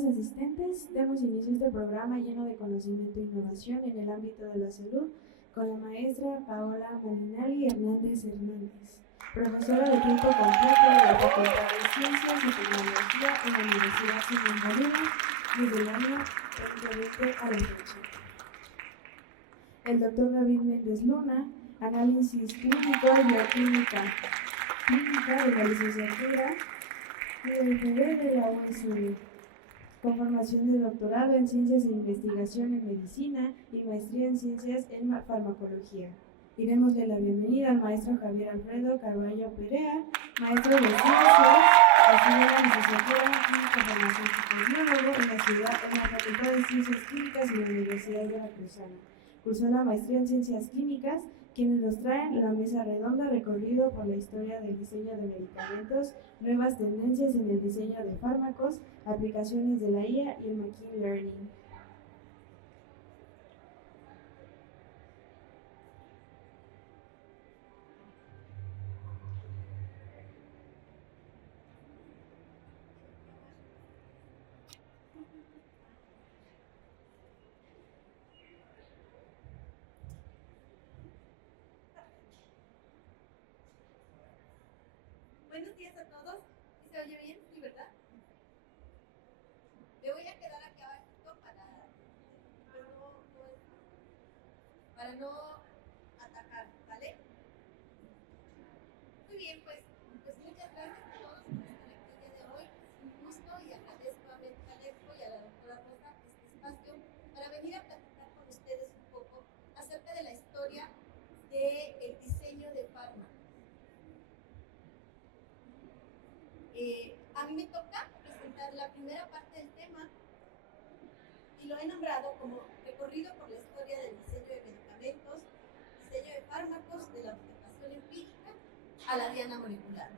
estimados asistentes, damos inicio a este programa lleno de conocimiento e innovación en el ámbito de la salud con la maestra Paola Malinari Hernández Hernández, profesora de tiempo completo de la Facultad de Ciencias y Tecnología en la Universidad Simón Bolívar desde el año 2020 a la fecha. El doctor David Méndez Luna, análisis clínico y bioquímica de la licenciatura de la USL, con formación de doctorado en Ciencias e Investigación en Medicina y maestría en Ciencias en Farmacología. Y démosle la bienvenida al maestro Javier Alfredo Carballo Perea, maestro de Ciencias, estudió la licenciatura en farmacéutico biólogo en la Facultad de Ciencias Químicas y la Universidad Veracruzana. Cursó la maestría en Ciencias Químicas, quienes nos traen la mesa redonda recorrido por la historia del diseño de medicamentos, nuevas tendencias en el diseño de fármacos, aplicaciones de la IA y el Machine Learning. Buenos días a todos. ¿Se oye bien? ¿Sí, verdad? Me voy a quedar aquí abajito para no atacar, ¿vale? Muy bien, pues muchas gracias a todos por estar aquí el día de hoy. Es un gusto y agradezco a Alejo y a la doctora Rosa este espacio para venir a platicar con ustedes un poco acerca de la historia del diseño de fármacos. A mí me toca presentar la primera parte del tema y lo he nombrado como recorrido por la historia del diseño de medicamentos, diseño de fármacos, de la observación empírica a la diana molecular.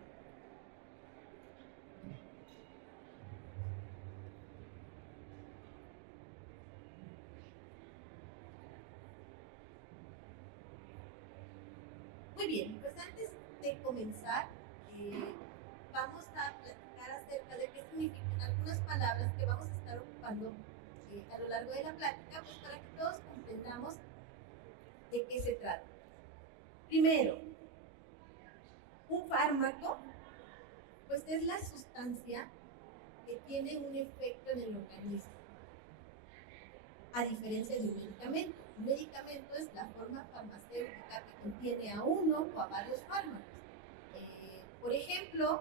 Muy bien, pues antes de comenzar, vamos a platicar acerca de qué significan algunas palabras que vamos a estar ocupando a lo largo de la plática, pues para que todos comprendamos de qué se trata. Primero, un fármaco, pues es la sustancia que tiene un efecto en el organismo, a diferencia de un medicamento. Un medicamento es la forma farmacéutica que contiene a uno o a varios fármacos. Por ejemplo,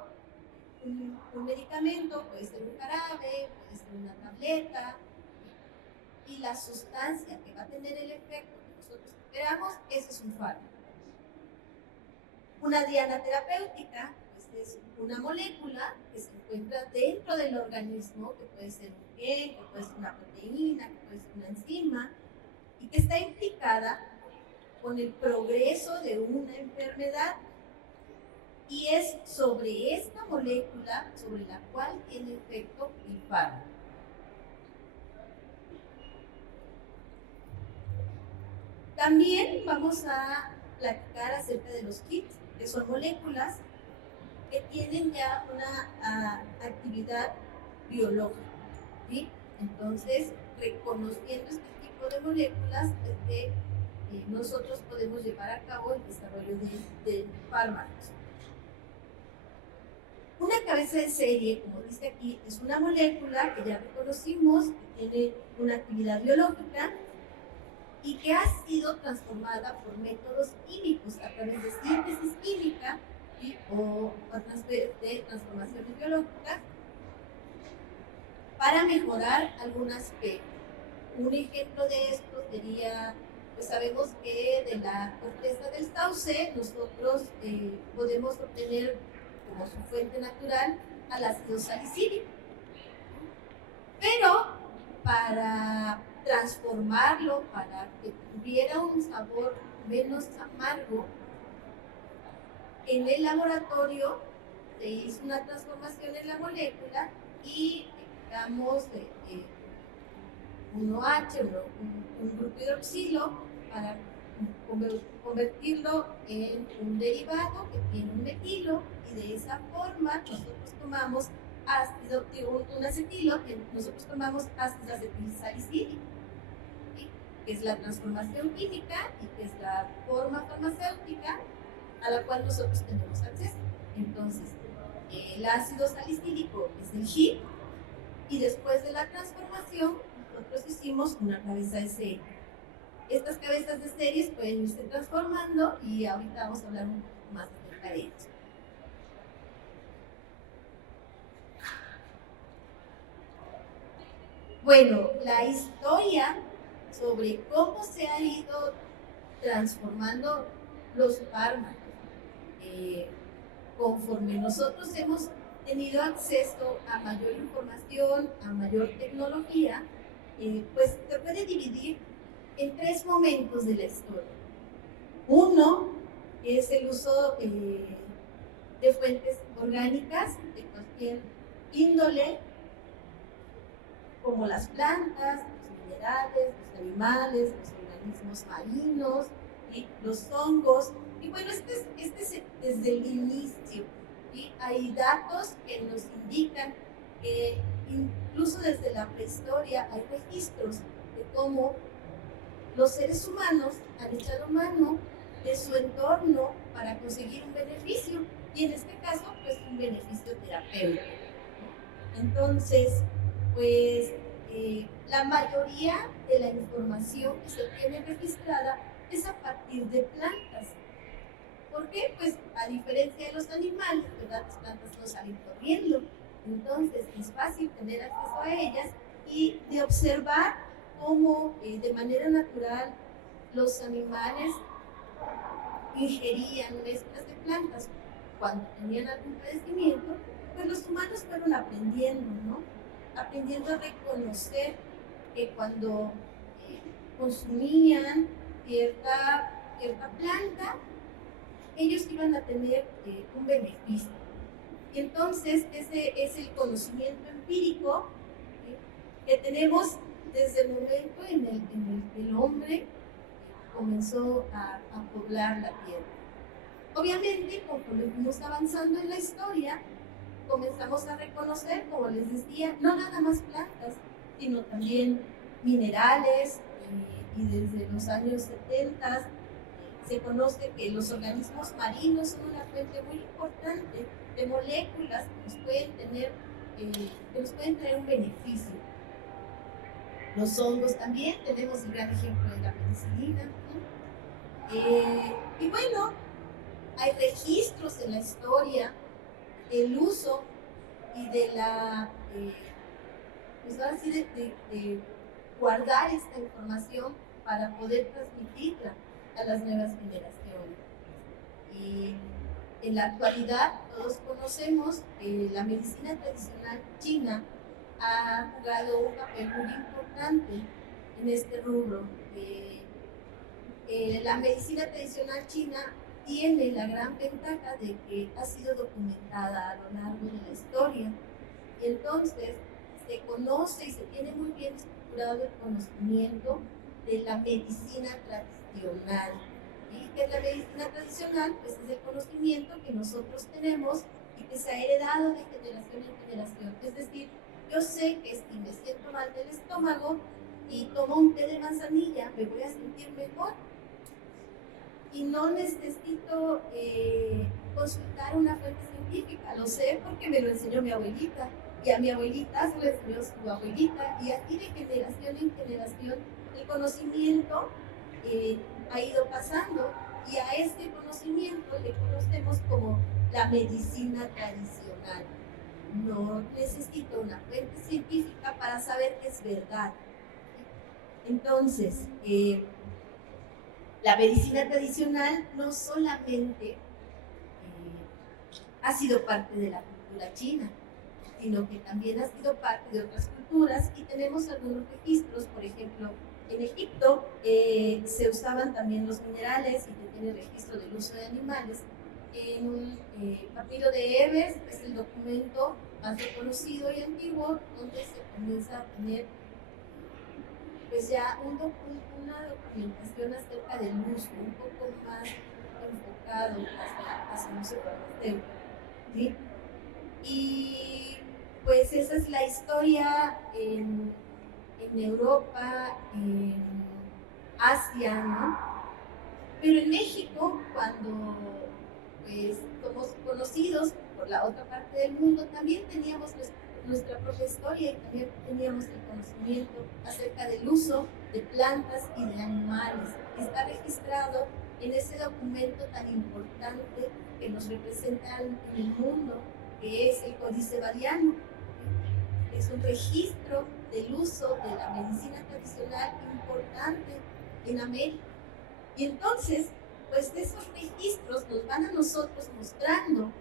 un medicamento puede ser un jarabe, puede ser una tableta, y la sustancia que va a tener el efecto que nosotros esperamos, ese es un fármaco. Una diana terapéutica, pues es una molécula que se encuentra dentro del organismo, que puede ser un gen, que puede ser una proteína, que puede ser una enzima, y que está implicada con el progreso de una enfermedad. Y es sobre esta molécula sobre la cual tiene efecto el fármaco. También vamos a platicar acerca de los kits, que son moléculas que tienen ya una actividad biológica, ¿sí? Entonces, reconociendo este tipo de moléculas, es que nosotros podemos llevar a cabo el desarrollo de fármacos. Una cabeza de serie, como dice aquí, es una molécula que ya reconocimos, que tiene una actividad biológica y que ha sido transformada por métodos químicos a través de síntesis química o a través de transformaciones biológicas para mejorar algún aspecto. Un ejemplo de esto sería, pues sabemos que de la corteza del sauce nosotros podemos obtener como su fuente natural al ácido salicílico. Pero para transformarlo, para que tuviera un sabor menos amargo, en el laboratorio se hizo una transformación en la molécula y digamos un OH, un grupo hidroxilo, para convertirlo en un derivado que tiene un metilo, y de esa forma nosotros tomamos ácido, un acetilo, que nosotros tomamos ácido acetilsalicílico, ¿sí? Que es la transformación química y que es la forma farmacéutica a la cual nosotros tenemos acceso. Entonces, el ácido salicílico es el HIP, y después de la transformación, nosotros hicimos una cabeza de serie. Estas cabezas de series pueden irse transformando y ahorita vamos a hablar un poco más acerca de ello. Bueno, la historia sobre cómo se han ido transformando los fármacos conforme nosotros hemos tenido acceso a mayor información, a mayor tecnología, pues se puede dividir en 3 momentos de la historia. Uno es el uso de fuentes orgánicas de cualquier índole, como las plantas, los minerales, los animales, los organismos marinos, ¿sí? Los hongos. Y bueno, este es desde el inicio. ¿Sí? Hay datos que nos indican que incluso desde la prehistoria hay registros de cómo los seres humanos han echado mano de su entorno para conseguir un beneficio, y en este caso, pues un beneficio terapéutico. Entonces, pues la mayoría de la información que se tiene registrada es a partir de plantas. ¿Por qué? Pues a diferencia de los animales, ¿verdad? Las plantas no salen corriendo, entonces es fácil tener acceso a ellas y de observar cómo de manera natural los animales ingerían mezclas de plantas cuando tenían algún padecimiento. Pues los humanos fueron aprendiendo, ¿no? Aprendiendo a reconocer que cuando consumían cierta planta, ellos iban a tener un beneficio. Y entonces ese es el conocimiento empírico que tenemos desde el momento en el que el hombre comenzó a poblar la tierra. Obviamente, conforme fuimos avanzando en la historia, comenzamos a reconocer, como les decía, no nada más plantas, sino también minerales, y desde los años 70 se conoce que los organismos marinos son una fuente muy importante de moléculas que nos pueden tener un beneficio. Los hongos también, tenemos el gran ejemplo de la penicilina, ¿no? Y bueno, hay registros en la historia del uso y de la, pues ahora sí, de guardar esta información para poder transmitirla a las nuevas generaciones. Y en la actualidad todos conocemos que la medicina tradicional china ha jugado un papel muy importante en este rubro. La medicina tradicional china tiene la gran ventaja de que ha sido documentada a lo largo de la historia, y entonces se conoce y se tiene muy bien estructurado el conocimiento de la medicina tradicional. ¿Sí? ¿Qué es la medicina tradicional? Pues es el conocimiento que nosotros tenemos y que se ha heredado de generación en generación. Es decir, yo sé que si me siento mal del estómago y tomo un té de manzanilla, me voy a sentir mejor. Y no necesito consultar una fuente científica, lo sé porque me lo enseñó mi abuelita, y a mi abuelita se lo enseñó su abuelita, y así de generación en generación el conocimiento ha ido pasando, y a este conocimiento le conocemos como la medicina tradicional. No necesito una fuente científica para saber que es verdad. Entonces, la medicina tradicional no solamente ha sido parte de la cultura china, sino que también ha sido parte de otras culturas, y tenemos algunos registros. Por ejemplo, en Egipto se usaban también los minerales, y se tiene registro del uso de animales. En el papiro de Ebers es el documento más reconocido y antiguo donde se comienza a tener pues ya una documentación acerca del uso, un poco más enfocado hacia el uso farmacéutico, ¿sí? Y pues esa es la historia en Europa, en Asia, ¿no? Pero en México, cuando pues somos conocidos por la otra parte del mundo, también teníamos nuestra propia historia y también teníamos el conocimiento acerca del uso de plantas y de animales. Está registrado en ese documento tan importante que nos representa en el mundo, que es el Códice Badiano. Es un registro del uso de la medicina tradicional importante en América. Y entonces, pues esos registros nos van a nosotros mostrando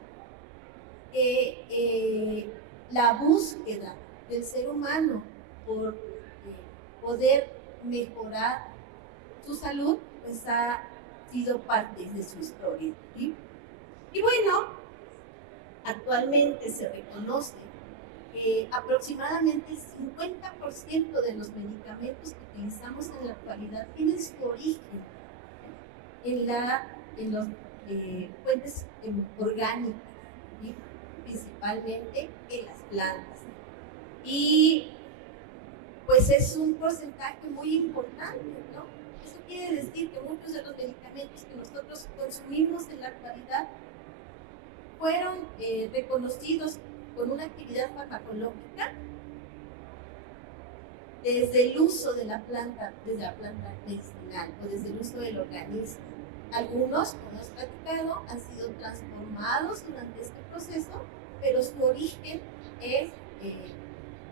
que la búsqueda del ser humano por poder mejorar su salud, pues ha sido parte de su historia, ¿sí? Y bueno, actualmente se reconoce que aproximadamente el 50% de los medicamentos que utilizamos en la actualidad tienen su origen en las fuentes orgánicas, ¿sí? Principalmente en las plantas. Y pues es un porcentaje muy importante, ¿no? Eso quiere decir que muchos de los medicamentos que nosotros consumimos en la actualidad fueron reconocidos con una actividad farmacológica desde el uso de la planta, desde la planta medicinal o desde el uso del organismo. Algunos, como hemos platicado, han sido transformados durante este proceso, pero su origen es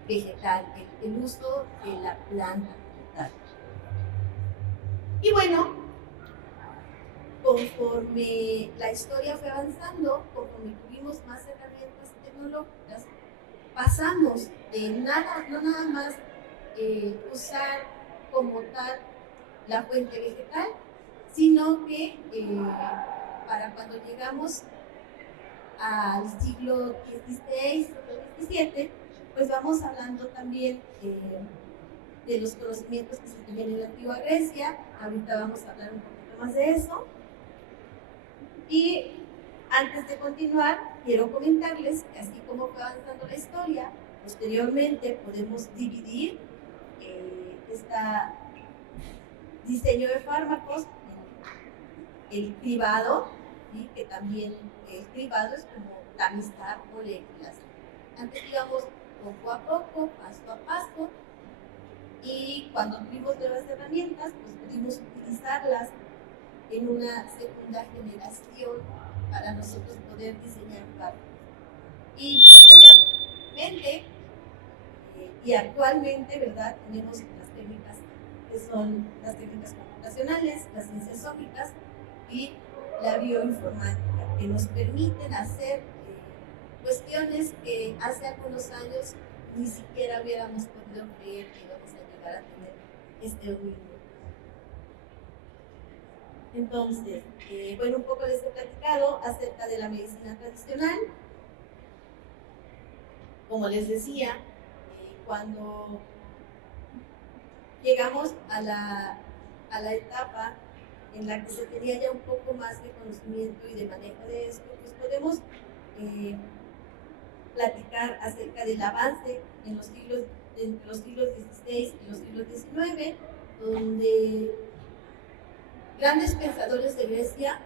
vegetal, el uso de la planta vegetal. Y bueno, conforme la historia fue avanzando, conforme tuvimos más herramientas tecnológicas, pasamos de no nada más usar como tal la fuente vegetal, sino que para cuando llegamos al siglo XVI, XVII, pues vamos hablando también de los conocimientos que se tenían en la antigua Grecia. Ahorita vamos a hablar un poquito más de eso. Y antes de continuar, quiero comentarles que así como fue avanzando la historia, posteriormente podemos dividir este diseño de fármacos en el cribado, ¿sí? Que también el cribado es como tamizar moléculas. Antes íbamos poco a poco, paso a paso, y cuando tuvimos nuevas herramientas, pues pudimos utilizarlas en una segunda generación para nosotros poder diseñar fármacos. Y posteriormente y actualmente, ¿verdad? Tenemos las técnicas que son las técnicas computacionales, las ciencias ópticas y la bioinformática, que nos permiten hacer cuestiones que hace algunos años ni siquiera hubiéramos podido creer que íbamos a llegar a tener este dominio. Entonces, bueno, un poco les he platicado acerca de la medicina tradicional. Como les decía, cuando llegamos a la etapa en la que se tenía ya un poco más de conocimiento y de manejo de esto, pues podemos platicar acerca del avance entre los siglos XVI y los siglos XIX, donde grandes pensadores de Grecia,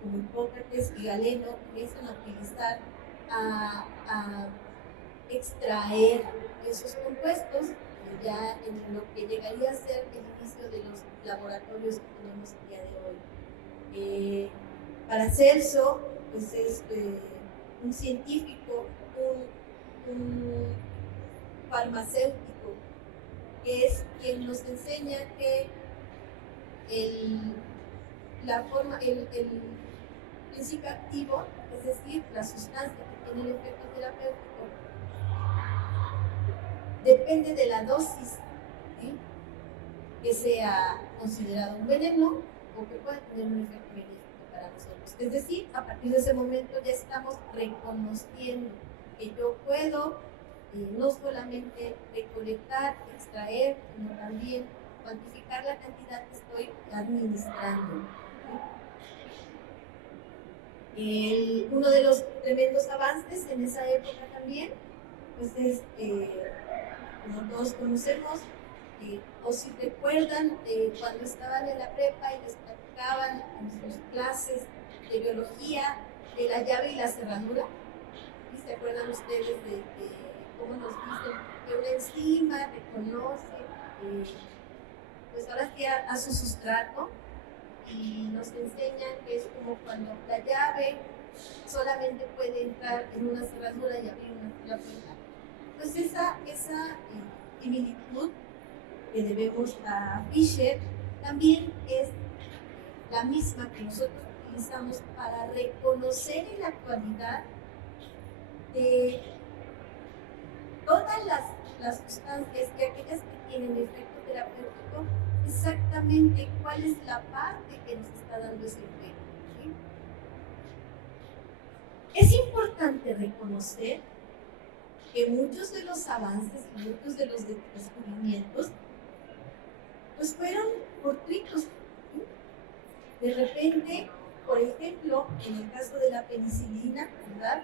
como Hipócrates y Galeno, empiezan a utilizar, a extraer esos compuestos, ya en lo que llegaría a ser el inicio de los laboratorios que tenemos el día de hoy. Paracelso, pues es un científico, un farmacéutico, que es quien nos enseña que el principio activo, es decir, la sustancia que tiene el efecto terapéutico, depende de la dosis, ¿sí? Que sea considerado un veneno o que pueda tener un efecto benéfico para nosotros. Es decir, a partir de ese momento ya estamos reconociendo que yo puedo no solamente recolectar, extraer, sino también cuantificar la cantidad que estoy administrando. Uno de los tremendos avances en esa época también pues es, como todos conocemos, o si recuerdan cuando estaban en la prepa y les platicaban en sus clases de biología de la llave y la cerradura, ¿y se acuerdan ustedes de cómo nos dicen que una enzima reconoce, pues ahora sí a su sustrato, y nos enseñan que es como cuando la llave solamente puede entrar en una cerradura y abrir una sola puerta? Pues esa similitud que debemos a Fisher también es la misma que nosotros utilizamos para reconocer en la actualidad de todas las sustancias y aquellas que tienen efecto terapéutico, exactamente cuál es la parte que nos está dando ese efecto, ¿sí? Es importante reconocer que muchos de los avances, muchos de los descubrimientos, pues fueron fortuitos, ¿sí? De repente, por ejemplo, en el caso de la penicilina, ¿verdad?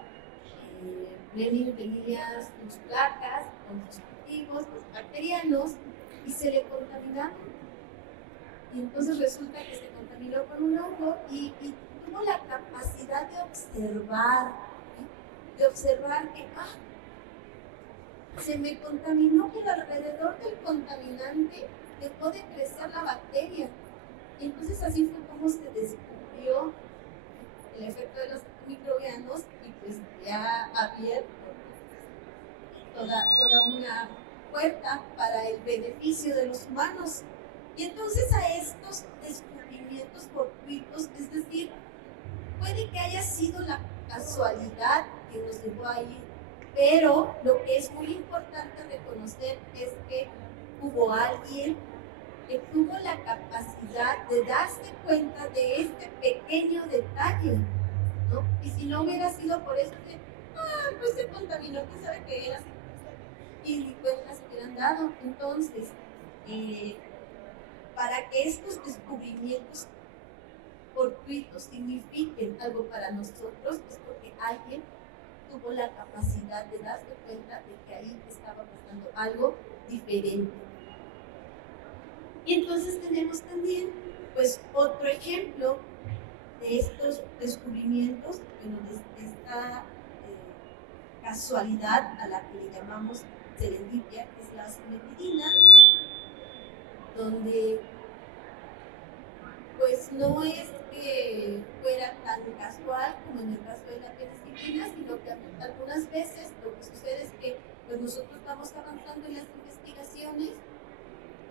Lenin tenía sus placas con sus cultivos, los bacterianos, y se le contaminaron. Y entonces resulta que se contaminó con un hongo y tuvo la capacidad de observar, ¿sí? De observar que, se me contaminó, pero alrededor del contaminante dejó de crecer la bacteria. Y entonces así fue como se descubrió el efecto de los microbianos y pues ya abierto toda una puerta para el beneficio de los humanos. Y entonces a estos descubrimientos fortuitos, es decir, puede que haya sido la casualidad que nos llevó ahí, pero lo que es muy importante reconocer es que hubo alguien que tuvo la capacidad de darse cuenta de este pequeño detalle, ¿no? Y si no hubiera sido por eso que, pues se contaminó, quién sabe qué era, y ni cuenta se hubieran dado. Entonces, para que estos descubrimientos fortuitos signifiquen algo para nosotros, es porque alguien tuvo la capacidad de darse cuenta de que ahí estaba pasando algo diferente. Y entonces tenemos también, pues, otro ejemplo de estos descubrimientos, bueno, de esta casualidad a la que le llamamos serendipia, que es la simetidina, donde pues no es que fuera tan casual como en el caso de la penicilina, sino que algunas veces lo que sucede es que pues nosotros vamos avanzando en las investigaciones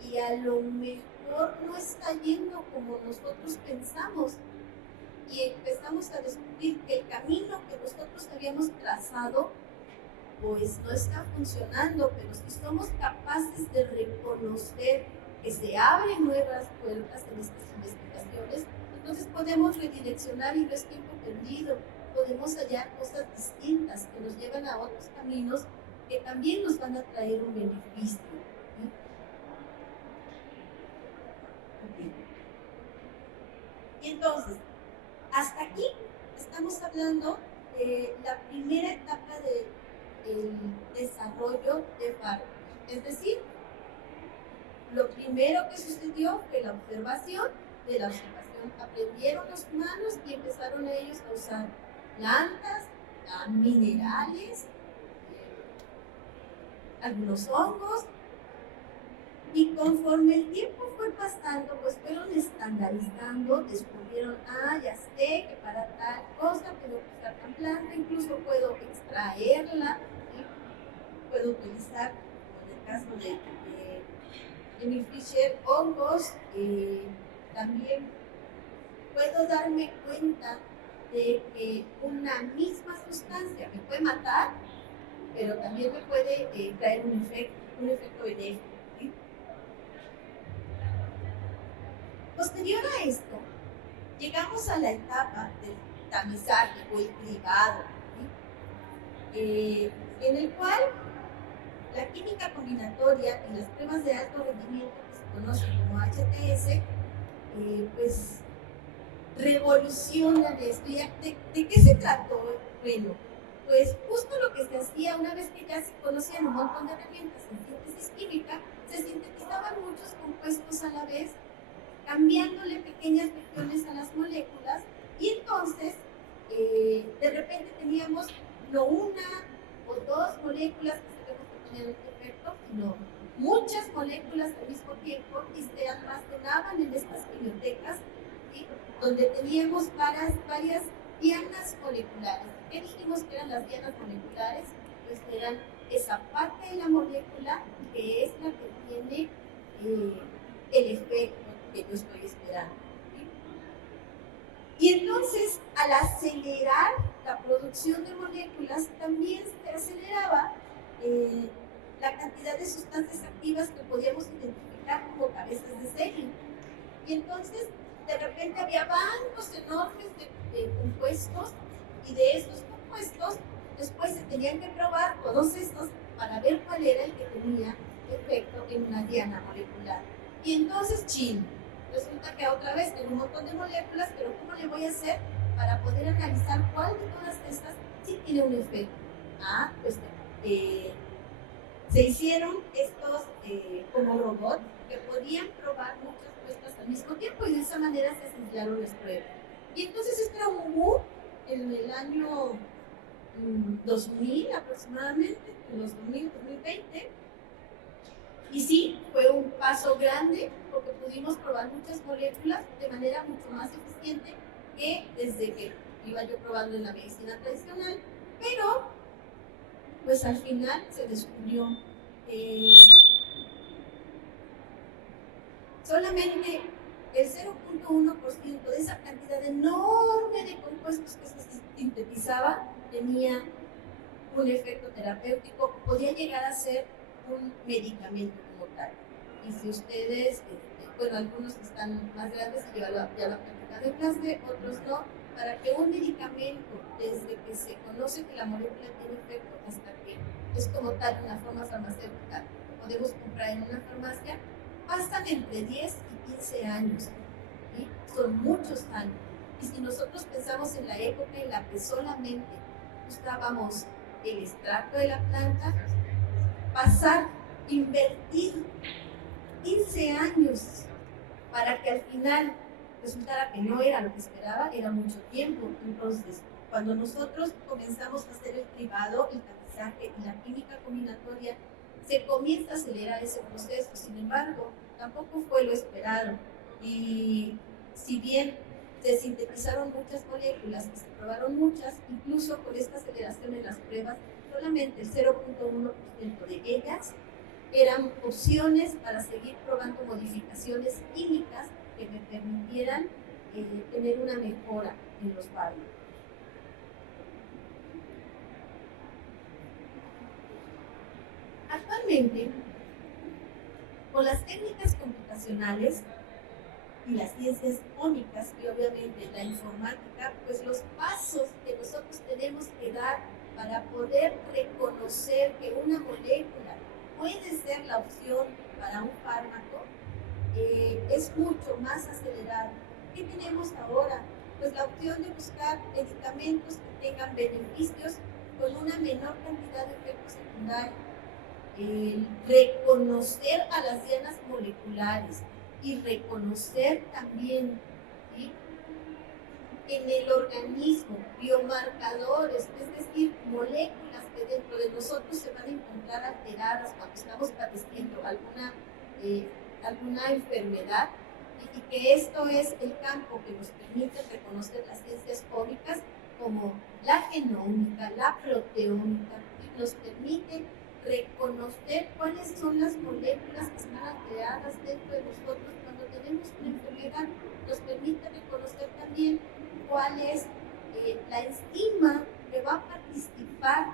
y a lo mejor no está yendo como nosotros pensamos y empezamos a descubrir que el camino que nosotros habíamos trazado pues no está funcionando, pero si somos capaces de reconocer que se abren nuevas puertas en estas investigaciones, entonces podemos redireccionar y no es tiempo perdido, podemos hallar cosas distintas que nos llevan a otros caminos que también nos van a traer un beneficio. ¿Sí? Okay. Y entonces, hasta aquí estamos hablando de la primera etapa del desarrollo de fármacos, es decir, lo primero que sucedió fue la observación. De la observación aprendieron los humanos y empezaron ellos a usar plantas, minerales, algunos hongos, y conforme el tiempo fue pasando, pues fueron estandarizando, descubrieron, ya sé que para tal cosa puedo usar tal planta, incluso puedo extraerla, ¿sí? Puedo utilizar, como en el caso de Emil Fischer, hongos, también puedo darme cuenta de que una misma sustancia me puede matar, pero también me puede traer un efecto benéfico. ¿Sí? Posterior a esto, llegamos a la etapa del tamizaje o el cribado, ¿sí? En el cual la química combinatoria y las pruebas de alto rendimiento, que se conocen como HTS, pues revolucionan esto. ¿De qué se trató? Bueno, pues justo lo que se hacía una vez que ya se conocían un montón de herramientas en síntesis química, se sintetizaban muchos compuestos a la vez, cambiándole pequeñas regiones a las moléculas, y entonces de repente teníamos no una o dos moléculas que sabemos que tenían este efecto, sino muchas moléculas al mismo tiempo, y se almacenaban en estas bibliotecas, ¿sí? Donde teníamos varias dianas moleculares. ¿Qué dijimos que eran las dianas moleculares? Pues eran esa parte de la molécula que es la que tiene el efecto que yo estoy esperando. ¿Sí? Y entonces, al acelerar la producción de moléculas, también se aceleraba la cantidad de sustancias activas que podíamos identificar como cabezas de serie. Y entonces, de repente había bancos enormes de compuestos, y de esos compuestos después se tenían que probar todos estos para ver cuál era el que tenía efecto en una diana molecular. Y entonces, resulta que otra vez tengo un montón de moléculas, pero ¿cómo le voy a hacer para poder analizar cuál de todas estas sí tiene un efecto? Pues se hicieron estos como robots que podían probar muchas muestras al mismo tiempo, y de esa manera se aislaron las pruebas. Y entonces esto era un boom en el año 2000 aproximadamente, en los 2000, 2020. Y sí, fue un paso grande porque pudimos probar muchas moléculas de manera mucho más eficiente que desde que iba yo probando en la medicina tradicional, pero pues al final se descubrió solamente el 0.1% de esa cantidad enorme de compuestos que se sintetizaba tenía un efecto terapéutico, podía llegar a ser un medicamento como tal. Y si ustedes, bueno, algunos que están más grandes ya lo han practicado en clase, otros no, para que un medicamento, desde que se conoce que la molécula tiene efecto hasta que es como tal una forma farmacéutica que podemos comprar en una farmacia, pasan entre 10 y 15 años. ¿Sí? Son muchos años. Y si nosotros pensamos en la época en la que solamente usábamos el extracto de la planta, invertir 15 años para que al final resultara que no era lo que esperaba, era mucho tiempo. Entonces, cuando nosotros comenzamos a hacer el cribado, el tapizaje y la química combinatoria, se comienza a acelerar ese proceso. Sin embargo, tampoco fue lo esperado. Y si bien se sintetizaron muchas moléculas, se probaron muchas, incluso con esta aceleración en las pruebas, solamente el 0.1% de ellas eran opciones para seguir probando modificaciones químicas que me permitieran tener una mejora en los fármacos. Actualmente, con las técnicas computacionales y las ciencias ómicas y obviamente la informática, pues los pasos que nosotros tenemos que dar para poder reconocer que una molécula puede ser la opción para un fármaco es mucho más acelerado. ¿Qué tenemos ahora? Pues la opción de buscar medicamentos que tengan beneficios con una menor cantidad de efectos secundarios. Reconocer a las dianas moleculares y reconocer también, ¿sí?, en el organismo biomarcadores, es decir, moléculas que dentro de nosotros se van a encontrar alteradas cuando estamos padeciendo alguna enfermedad, y que esto es el campo que nos permite reconocer las ciencias ómicas como la genómica, la proteómica, y nos permite reconocer cuáles son las moléculas que están alteradas dentro de nosotros cuando tenemos una enfermedad. Nos permite reconocer también cuál es la enzima que va a participar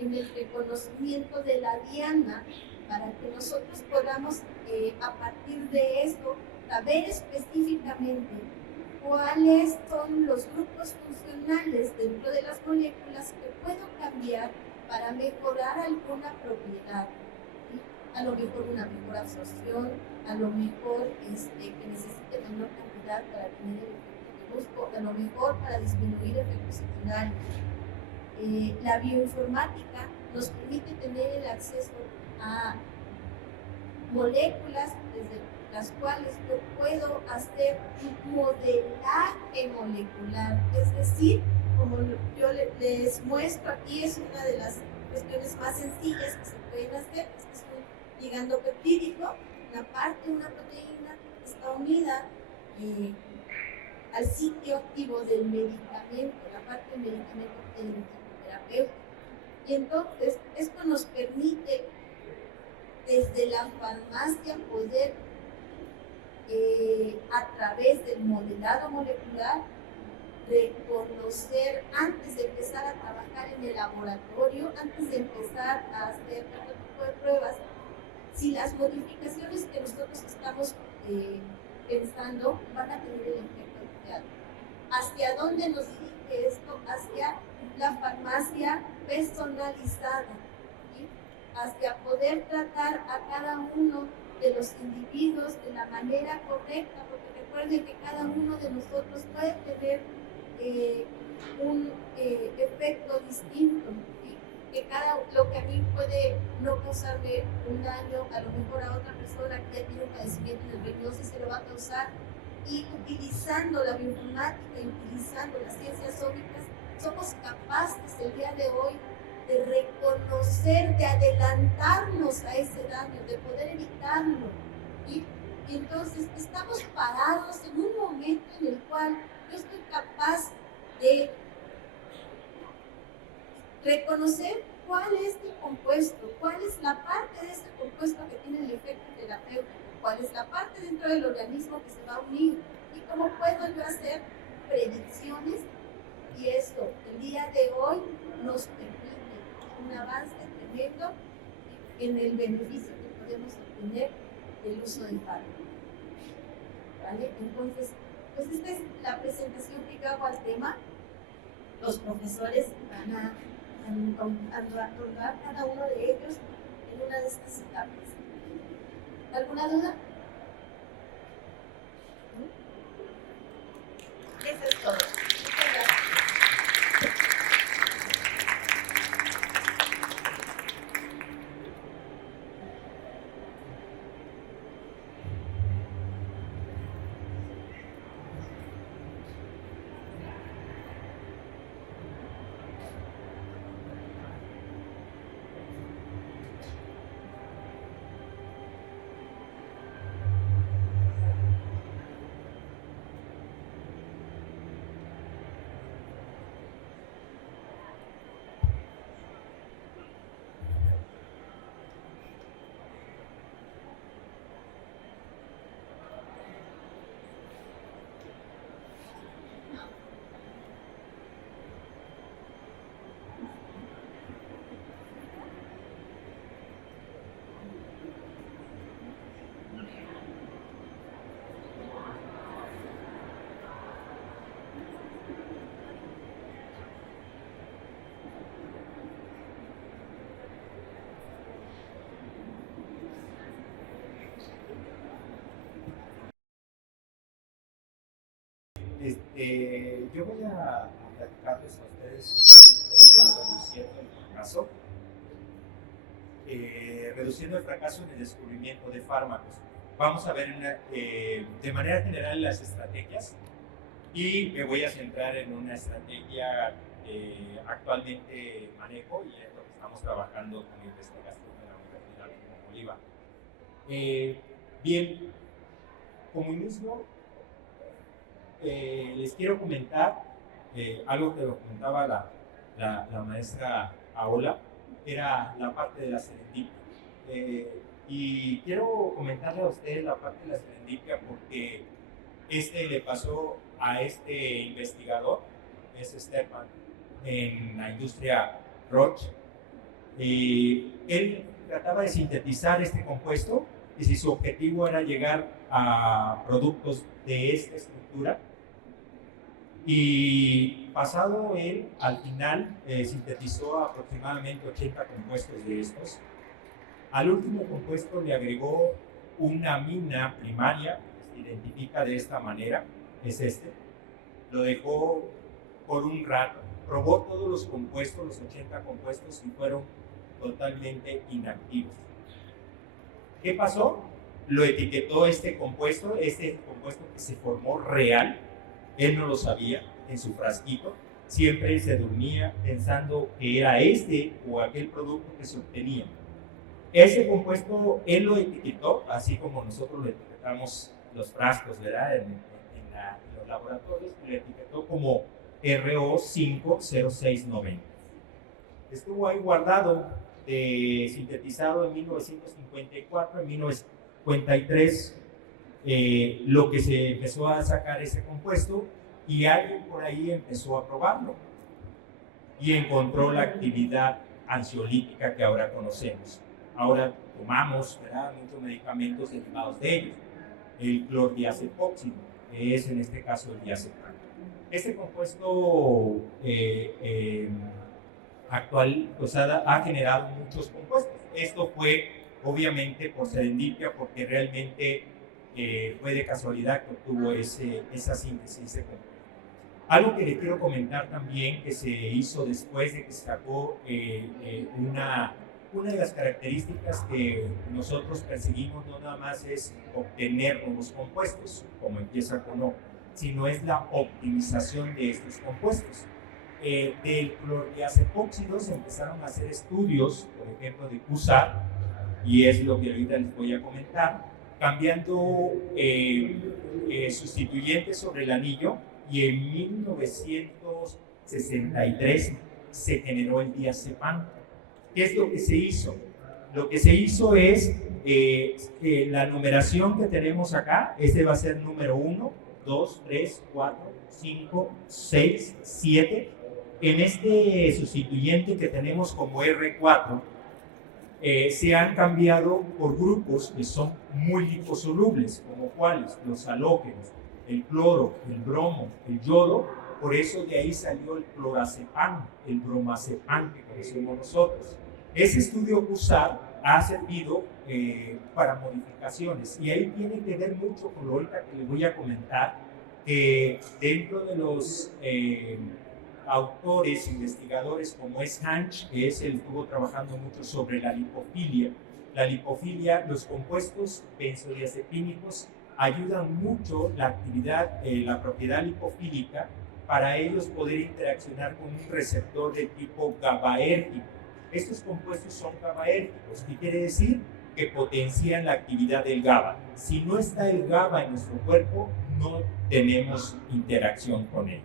en el reconocimiento de la diana, para que nosotros podamos a partir de esto saber específicamente cuáles son los grupos funcionales dentro de las moléculas que puedo cambiar para mejorar alguna propiedad, ¿sí? A lo mejor una mejor absorción, a lo mejor que necesite menor cantidad para tener el efecto que busco, a lo mejor para disminuir efectos secundarios. La bioinformática nos permite tener el acceso a moléculas desde las cuales yo puedo hacer un modelaje molecular, es decir, como yo les muestro aquí, es una de las cuestiones más sencillas que se pueden hacer. Este es un ligando peptídico, una parte de una proteína está unida al sitio activo del medicamento, la parte del medicamento del terapéutico. Y entonces esto nos permite desde la farmacia poder a través del modelado molecular reconocer antes de empezar a trabajar en el laboratorio, antes de empezar a hacer otro tipo de pruebas, si las modificaciones que nosotros estamos pensando van a tener el efecto deseado. ¿Hacia dónde nos dirige esto? Hacia la farmacia personalizada, ¿sí? Hacia poder tratar a cada uno de los individuos de la manera correcta, porque recuerden que cada uno de nosotros puede tener un efecto distinto, ¿sí? Que lo que a mí puede no causarme un daño, a lo mejor a otra persona que ya tiene un padecimiento en el riñón sí se lo va a causar. Y utilizando la bioinformática y utilizando las ciencias ómicas, somos capaces el día de hoy de reconocer, de adelantarnos a ese daño, de poder evitarlo. Y entonces estamos parados en un momento en el cual yo estoy capaz de reconocer cuál es el compuesto, cuál es la parte de ese compuesto que tiene el efecto terapéutico, cuál es la parte dentro del organismo que se va a unir y cómo puedo yo hacer predicciones. Y esto el día de hoy nos permite un avance tremendo en el beneficio que podemos obtener del uso del fármaco. ¿Vale? Entonces, pues esta es la presentación que yo hago al tema. Los profesores van a rondar cada uno de ellos en una de estas etapas. ¿Alguna duda? Eso es todo. Muchas gracias. Yo voy a platicarles a ustedes reduciendo el fracaso, en el descubrimiento de fármacos. Vamos a ver de manera general las estrategias y me voy a centrar en una estrategia que actualmente manejo y es lo que estamos trabajando con investigación en la Universidad de Bolívar. Bien, como inicio, les quiero comentar algo que lo comentaba la maestra Paola, era la parte de la serendipia. Y quiero comentarle a ustedes la parte de la serendipia porque le pasó a este investigador, es Stefan, en la industria Roche. Él trataba de sintetizar este compuesto y si su objetivo era llegar a productos de esta estructura, y pasado él, al final, sintetizó aproximadamente 80 compuestos de estos. Al último compuesto le agregó una amina primaria, que se identifica de esta manera, es este. Lo dejó por un rato probó todos los compuestos, los 80 compuestos, y fueron totalmente inactivos. ¿Qué pasó? Lo etiquetó este compuesto que se formó real. Él no lo sabía en su frasquito. Siempre se dormía pensando que era este o aquel producto que se obtenía. Ese compuesto él lo etiquetó, así como nosotros lo etiquetamos los frascos, ¿verdad? En los laboratorios, lo etiquetó como RO50690. Estuvo ahí guardado, sintetizado en 1954, en 1953, lo que se empezó a sacar ese compuesto, y alguien por ahí empezó a probarlo y encontró la actividad ansiolítica que ahora conocemos. Ahora tomamos, ¿verdad?, muchos medicamentos derivados de ellos. El clordiazepóxido, que es en este caso el diazepam. Este compuesto actual pues, ha generado muchos compuestos. Esto fue obviamente por serendipia, porque realmente fue de casualidad que obtuvo esa síntesis de compuesto. Algo que le quiero comentar también, que se hizo después de que se sacó una de las características que nosotros perseguimos no nada más es obtener nuevos compuestos, como empieza con O, sino es la optimización de estos compuestos. Del clordiazepóxido se empezaron a hacer estudios, por ejemplo, de CUSAR, y es lo que ahorita les voy a comentar, cambiando sustituyentes sobre el anillo, y en 1963 se generó el diazepam. ¿Qué es lo que se hizo? Lo que se hizo es la numeración que tenemos acá. Este va a ser número 1, 2, 3, 4, 5, 6, 7. En este sustituyente que tenemos como R4, se han cambiado por grupos que son muy liposolubles, como cuáles, los halógenos, el cloro, el bromo, el yodo. Por eso de ahí salió el clorazepam, el bromazepam que conocemos nosotros. Ese estudio CUSAR ha servido para modificaciones, y ahí tiene que ver mucho con lo ahorita que les voy a comentar, que dentro de los autores, investigadores, como es Hansch, que es el que estuvo trabajando mucho sobre la lipofilia, los compuestos benzodiazepínicos ayudan mucho la actividad, la propiedad lipofílica, para ellos poder interaccionar con un receptor de tipo GABAérgico. Estos compuestos son GABAérgicos, ¿qué quiere decir? Que potencian la actividad del GABA. Si no está el GABA en nuestro cuerpo, no tenemos interacción con él.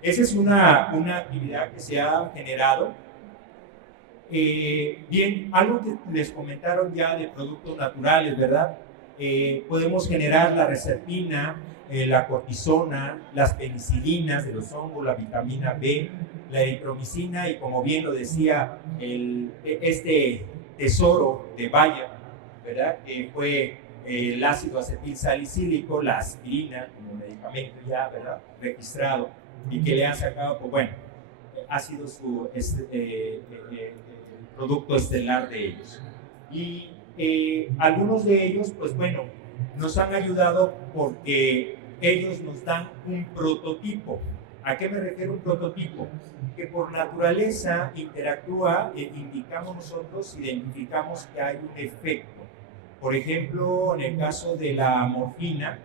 Esa es una actividad que se ha generado. Bien, algo que les comentaron ya de productos naturales, ¿verdad? Podemos generar la reserpina, la cortisona, las penicilinas de los hongos, la vitamina B, la eritromicina, y como bien lo decía este tesoro de Bayer, ¿verdad?, que fue el ácido acetil salicílico, la aspirina como medicamento ya, ¿verdad?, registrado, y que le han sacado, pues bueno, ha sido su producto estelar de ellos. Y algunos de ellos, pues bueno, nos han ayudado porque ellos nos dan un prototipo. ¿A qué me refiero un prototipo? Que por naturaleza interactúa, indicamos nosotros, identificamos que hay un efecto. Por ejemplo, en el caso de la morfina,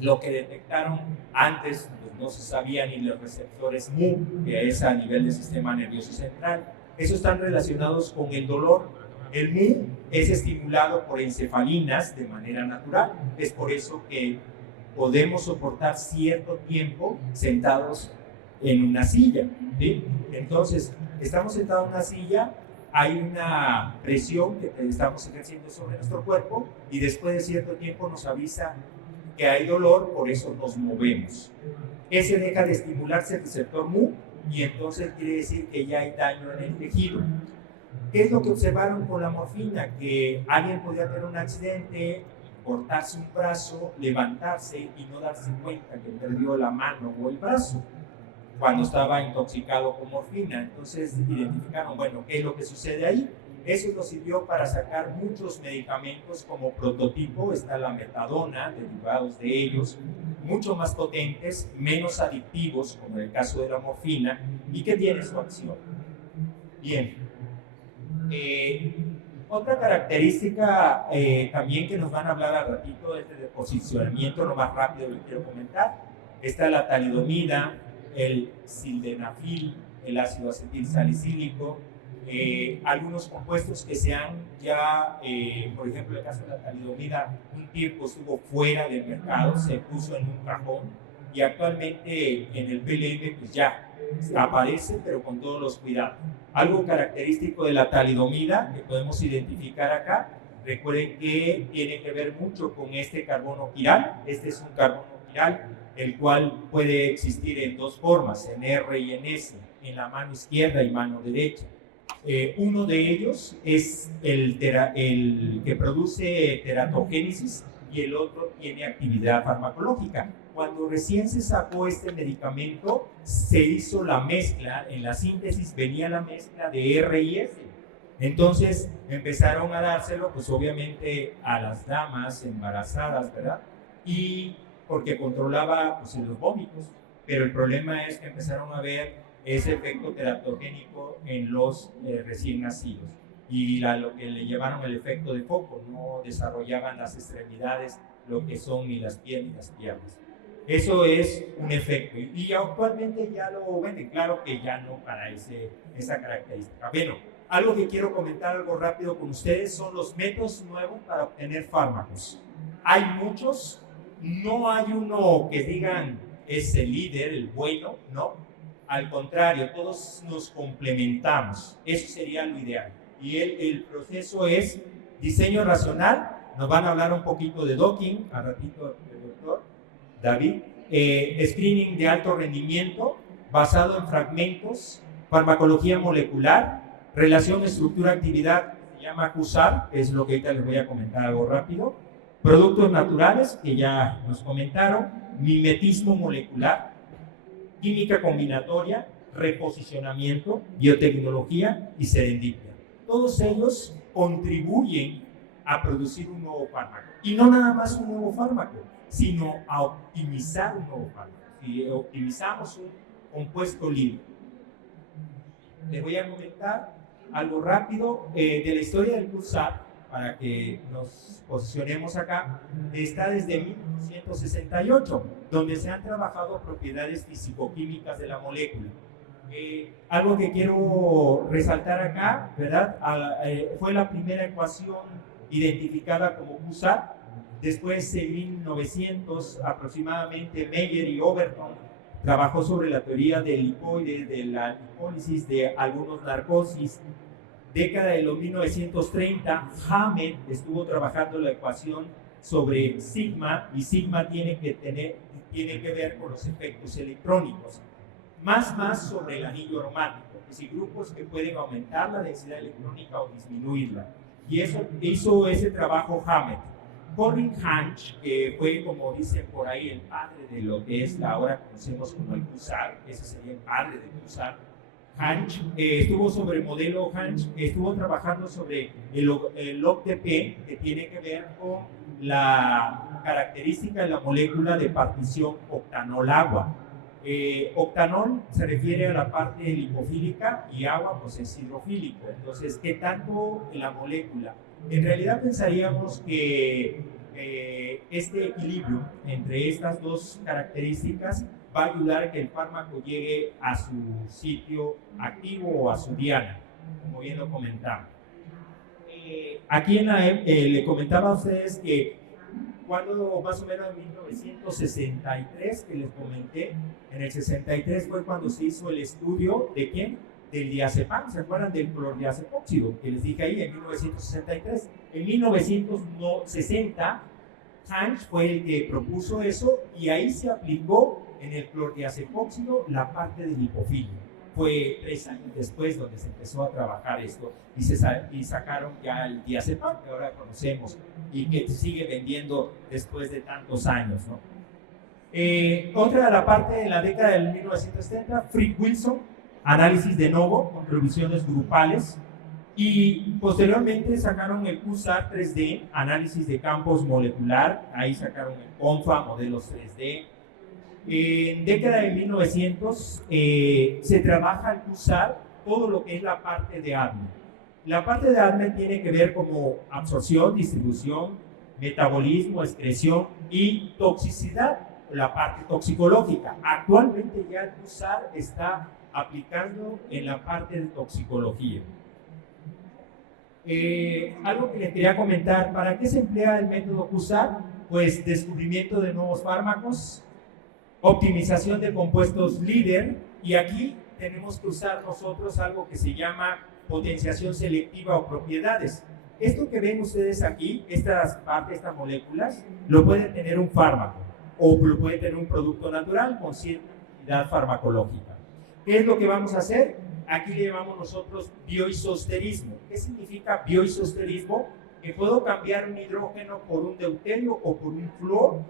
lo que detectaron antes, pues no se sabía ni los receptores Mu, que es a nivel del sistema nervioso central. Esos están relacionados con el dolor. El Mu es estimulado por encefalinas de manera natural. Es por eso que podemos soportar cierto tiempo sentados en una silla, ¿sí? Entonces, estamos sentados en una silla, hay una presión que estamos ejerciendo sobre nuestro cuerpo, y después de cierto tiempo nos avisa que hay dolor, por eso nos movemos. Ese deja de estimularse el receptor Mu, y entonces quiere decir que ya hay daño en el tejido. ¿Qué es lo que observaron con la morfina? Que alguien podía tener un accidente, cortarse un brazo, levantarse y no darse cuenta que perdió la mano o el brazo cuando estaba intoxicado con morfina. Entonces identificaron, bueno, ¿qué es lo que sucede ahí? eso nos sirvió para sacar muchos medicamentos como prototipo. Está la metadona, derivados de ellos, mucho más potentes, menos adictivos, como en el caso de la morfina, y que tiene su acción. Bien. Otra característica también que nos van a hablar al ratito es de posicionamiento, lo más rápido lo quiero comentar. Está la talidomida, el sildenafil, el ácido acetil salicílico, algunos compuestos que se han ya, por ejemplo, el caso de la talidomida, un tiempo estuvo fuera del mercado, se puso en un cajón y actualmente en el PLM pues ya aparece, pero con todos los cuidados. Algo característico de la talidomida que podemos identificar acá, recuerden que tiene que ver mucho con este carbono quiral. Este es un carbono quiral, el cual puede existir en dos formas, en R y en S, en la mano izquierda y mano derecha. Uno de ellos es el que produce teratogénesis y el otro tiene actividad farmacológica. Cuando recién se sacó este medicamento, se hizo la mezcla, en la síntesis venía la mezcla de R y S. Entonces empezaron a dárselo, pues obviamente a las damas embarazadas, ¿verdad? Y porque controlaba pues, los vómitos. Pero el problema es que empezaron a ver ese efecto teratogénico en los recién nacidos. Y lo que le llevaron el efecto de foco, no desarrollaban las extremidades, lo que son ni las pies ni las piernas. Eso es un efecto y actualmente ya lo venden, claro que ya no para esa característica. Bueno, algo que quiero comentar algo rápido con ustedes son los métodos nuevos para obtener fármacos. Hay muchos, no hay uno que digan es el líder, el bueno, ¿no? Al contrario, todos nos complementamos, eso sería lo ideal. Y el proceso es diseño racional, nos van a hablar un poquito de docking, al ratito el doctor David, screening de alto rendimiento basado en fragmentos, farmacología molecular, relación estructura-actividad, se llama CUSAR, es lo que ahorita les voy a comentar algo rápido, productos naturales, que ya nos comentaron, mimetismo molecular, química combinatoria, reposicionamiento, biotecnología y serendipia. Todos ellos contribuyen a producir un nuevo fármaco. Y no nada más un nuevo fármaco, sino a optimizar un nuevo fármaco. Si optimizamos un compuesto libre. Les voy a comentar algo rápido de la historia del CUSAR, para que nos posicionemos acá. Está desde 1968, donde se han trabajado propiedades fisicoquímicas de la molécula. Algo que quiero resaltar acá, ¿verdad? Fue la primera ecuación identificada como CUSAR. Después, en 1900, aproximadamente, Meyer y Overton trabajó sobre la teoría del lipoide, de la lipólisis de algunos narcosis. Década de los 1930, Hammett estuvo trabajando la ecuación sobre sigma, y sigma tiene que ver con los efectos electrónicos. Más sobre el anillo aromático, es decir, grupos que pueden aumentar la densidad electrónica o disminuirla. Y eso hizo ese trabajo Hammett. Colin Hansch, que fue, como dicen por ahí, el padre de lo que es ahora conocemos como el CUSAR, ese sería el padre del CUSAR. Hansch estuvo sobre el modelo Hansch, estuvo trabajando sobre el OCTP, que tiene que ver con la característica de la molécula de partición octanol-agua. Octanol se refiere a la parte lipofílica y agua pues es hidrofílico. Entonces, ¿qué tanto la molécula? En realidad pensaríamos que este equilibrio entre estas dos características va a ayudar a que el fármaco llegue a su sitio activo o a su diana, como bien lo comentaba. Aquí le comentaba a ustedes que cuando más o menos en 1963, que les comenté, en el 63 fue cuando se hizo el estudio de ¿quién? Del diazepam, ¿se acuerdan del clordiazepóxido? Que les dije ahí en 1963. En 1960, Hansch fue el que propuso eso y ahí se aplicó en el clordiazepóxido la parte de lipofilia. Fue 3 años después donde se empezó a trabajar esto y sacaron ya el diazepam que ahora conocemos y que sigue vendiendo después de tantos años, ¿no? Otra de la parte de la década del 1970, Fritz Wilson, análisis de novo, contribuciones grupales. Y posteriormente sacaron el QSAT 3D, análisis de campos molecular, ahí sacaron el CONFA, modelos 3D. En década de 1900 se trabaja el QSAT, todo lo que es la parte de ADME. La parte de ADME tiene que ver como absorción, distribución, metabolismo, excreción y toxicidad, la parte toxicológica. Actualmente ya el QSAT está aplicando en la parte de toxicología. Algo que les quería comentar, ¿para qué se emplea el método QSAT? Pues descubrimiento de nuevos fármacos, optimización de compuestos líder, y aquí tenemos que usar nosotros algo que se llama potenciación selectiva o propiedades. Esto que ven ustedes aquí, estas partes, estas moléculas, lo puede tener un fármaco o lo puede tener un producto natural con cierta actividad farmacológica. ¿Qué es lo que vamos a hacer? Aquí le llamamos nosotros bioisosterismo. ¿Qué significa bioisosterismo? Que puedo cambiar un hidrógeno por un deuterio o por un flúor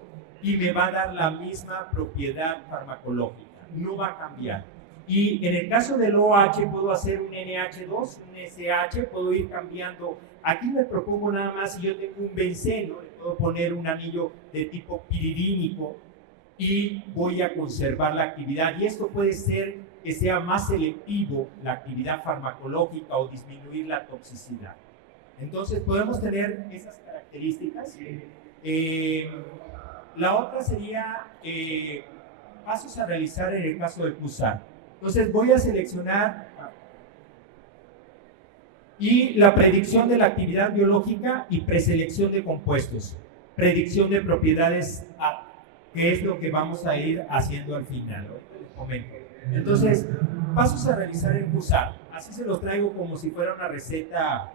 y me va a dar la misma propiedad farmacológica, no va a cambiar. Y en el caso del OH puedo hacer un NH2, un SH, puedo ir cambiando. Aquí me propongo nada más, si yo tengo un benceno, le puedo poner un anillo de tipo piridínico y voy a conservar la actividad. Y esto puede ser que sea más selectivo la actividad farmacológica o disminuir la toxicidad. Entonces podemos tener esas características. La otra sería pasos a realizar en el caso del QSAT. Entonces voy a seleccionar y la predicción de la actividad biológica y preselección de compuestos, predicción de propiedades, que es lo que vamos a ir haciendo al final. Les comento. Entonces, pasos a realizar en QSAT. Así se los traigo como si fuera una receta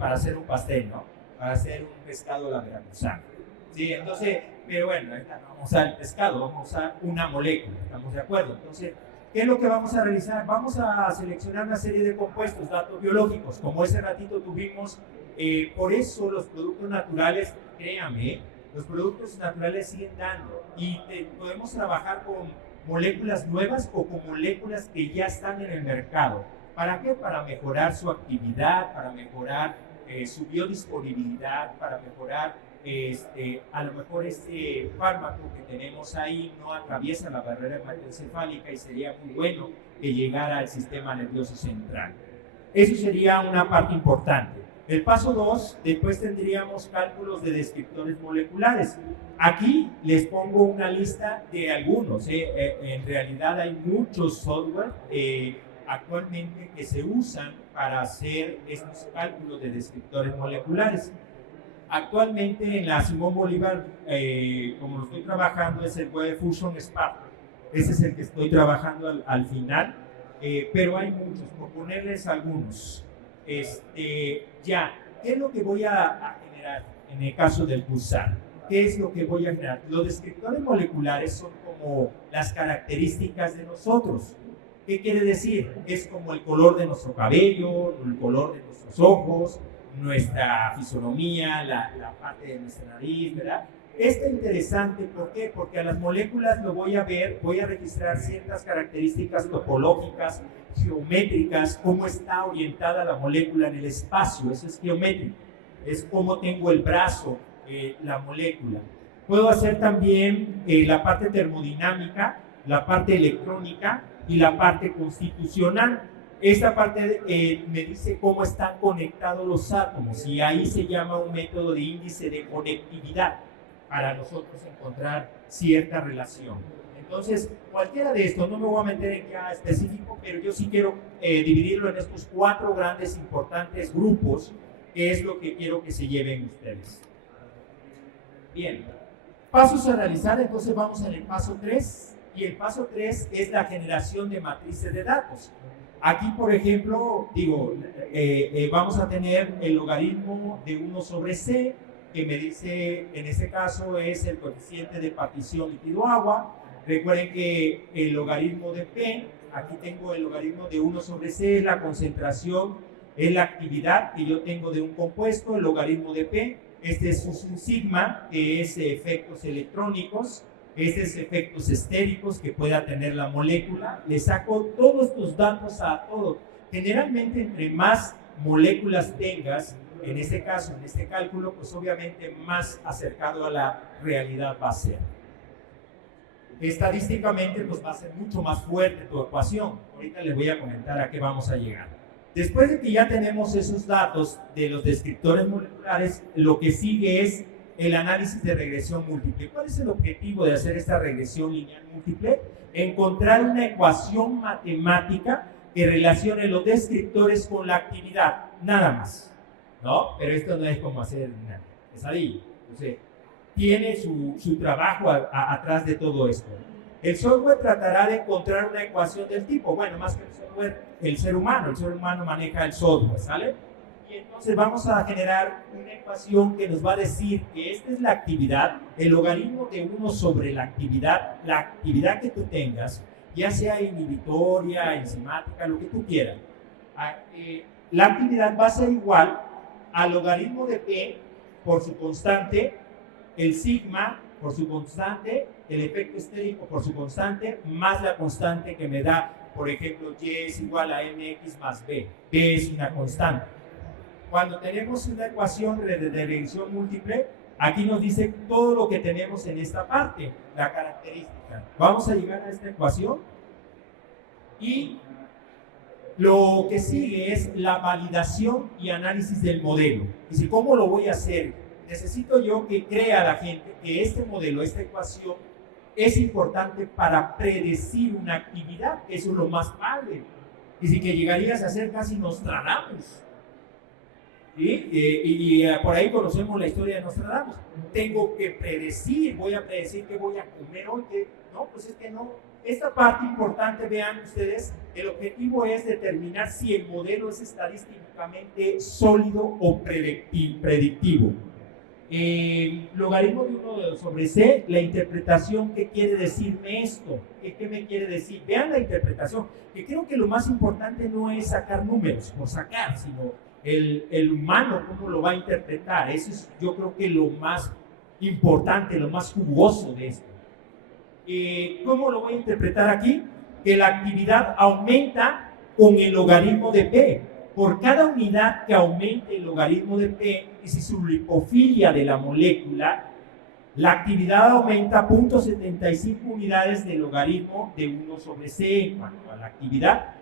para hacer un pastel, ¿no? Para hacer un pescado a la veracruzana. Sí, entonces, pero bueno, no vamos a usar el pescado, vamos a usar una molécula, ¿estamos de acuerdo? Entonces, ¿qué es lo que vamos a realizar? Vamos a seleccionar una serie de compuestos, datos biológicos, como ese ratito tuvimos. Por eso los productos naturales, créanme, los productos naturales siguen dando y podemos trabajar con moléculas nuevas o con moléculas que ya están en el mercado. ¿Para qué? Para mejorar su actividad, para mejorar su biodisponibilidad, para mejorar a lo mejor este fármaco que tenemos ahí no atraviesa la barrera hematoencefálica y sería muy bueno que llegara al sistema nervioso central. Eso sería una parte importante. El paso 2, después tendríamos cálculos de descriptores moleculares. Aquí les pongo una lista de algunos. En realidad hay muchos software actualmente que se usan para hacer estos cálculos de descriptores moleculares. Actualmente en la Simón Bolívar, como lo estoy trabajando, es el Web Fusion Spark. Ese es el que estoy trabajando al final, pero hay muchos, por ponerles algunos. ¿Qué es lo que voy a generar en el caso del QSAT? ¿Qué es lo que voy a generar? Los descriptores moleculares son como las características de nosotros. ¿Qué quiere decir? Es como el color de nuestro cabello, el color de nuestros ojos, nuestra fisonomía, la parte de nuestra nariz, ¿verdad? Esto es interesante, ¿por qué? Porque a las moléculas lo voy a ver, voy a registrar ciertas características topológicas, geométricas, cómo está orientada la molécula en el espacio, eso es geométrico, es cómo tengo el brazo, la molécula. Puedo hacer también la parte termodinámica, la parte electrónica y la parte constitucional. Esta parte me dice cómo están conectados los átomos y ahí se llama un método de índice de conectividad para nosotros encontrar cierta relación. Entonces, cualquiera de estos, no me voy a meter en ya específico, pero yo sí quiero dividirlo en estos 4 grandes importantes grupos, que es lo que quiero que se lleven ustedes. Bien, pasos a realizar, entonces vamos en el paso 3, y el paso 3 es la generación de matrices de datos. Aquí, por ejemplo, vamos a tener el logaritmo de 1 sobre C, que me dice, en este caso, es el coeficiente de partición líquido-agua. Recuerden que el logaritmo de P, aquí tengo el logaritmo de 1 sobre C, la concentración, es la actividad que yo tengo de un compuesto, el logaritmo de P. Este es un sigma, que es efectos electrónicos. Este es efectos estéricos que pueda tener la molécula. Le saco todos estos datos a todo. Generalmente, entre más moléculas tengas, en este caso, en este cálculo, pues obviamente más acercado a la realidad va a ser. Estadísticamente, pues va a ser mucho más fuerte tu ecuación. Ahorita les voy a comentar a qué vamos a llegar. Después de que ya tenemos esos datos de los descriptores moleculares, lo que sigue es el análisis de regresión múltiple. ¿Cuál es el objetivo de hacer esta regresión lineal múltiple? Encontrar una ecuación matemática que relacione los descriptores con la actividad, nada más, ¿no? Pero esto no es como hacer una pesadilla. Entonces, tiene su trabajo atrás de todo esto. El software tratará de encontrar una ecuación del tipo, bueno, más que el software, el ser humano maneja el software, ¿sale? Y entonces vamos a generar una ecuación que nos va a decir que esta es la actividad, el logaritmo de 1 sobre la actividad que tú tengas, ya sea inhibitoria, enzimática, lo que tú quieras. La actividad va a ser igual al logaritmo de P por su constante, el sigma por su constante, el efecto estérico por su constante, más la constante que me da, por ejemplo, y es igual a mx más b. B es una constante. Cuando tenemos una ecuación de regresión múltiple, aquí nos dice todo lo que tenemos en esta parte, la característica. Vamos a llegar a esta ecuación y lo que sigue es la validación y análisis del modelo. Dice, ¿cómo lo voy a hacer? Necesito yo que crea la gente que este modelo, esta ecuación, es importante para predecir una actividad, que eso es lo más padre. Dice que llegarías a ser casi Nostradamus. ¿Sí? Y por ahí conocemos la historia de Nostradamus. Tengo que predecir, voy a predecir qué voy a comer hoy. No, pues es que no. Esta parte importante, vean ustedes, el objetivo es determinar si el modelo es estadísticamente sólido o predictivo. Logaritmo de 1 sobre c, la interpretación, ¿qué quiere decirme esto? ¿Qué me quiere decir? Vean la interpretación, que creo que lo más importante no es sacar números por sacar, sino el humano, cómo lo va a interpretar. Eso es, yo creo que lo más importante, lo más jugoso de esto. ¿Cómo lo voy a interpretar aquí? Que la actividad aumenta con el logaritmo de P. Por cada unidad que aumente el logaritmo de P, y si su lipofilia de la molécula, la actividad aumenta 0.75 unidades del logaritmo de 1 sobre C en cuanto a la actividad.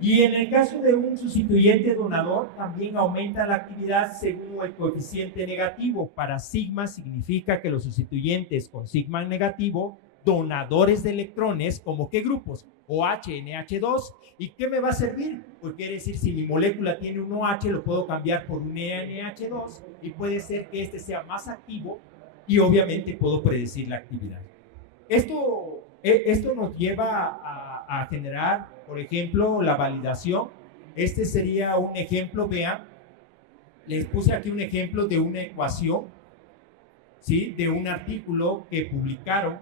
Y en el caso de un sustituyente donador, también aumenta la actividad según el coeficiente negativo. Para sigma significa que los sustituyentes con sigma negativo, donadores de electrones, ¿como qué grupos? OH, NH2. ¿Y qué me va a servir? Pues quiere decir, si mi molécula tiene un OH, lo puedo cambiar por un NH2 y puede ser que este sea más activo y obviamente puedo predecir la actividad. Esto nos lleva a generar, por ejemplo, la validación. Este sería un ejemplo, vean, les puse aquí un ejemplo de una ecuación, ¿sí? De un artículo que publicaron.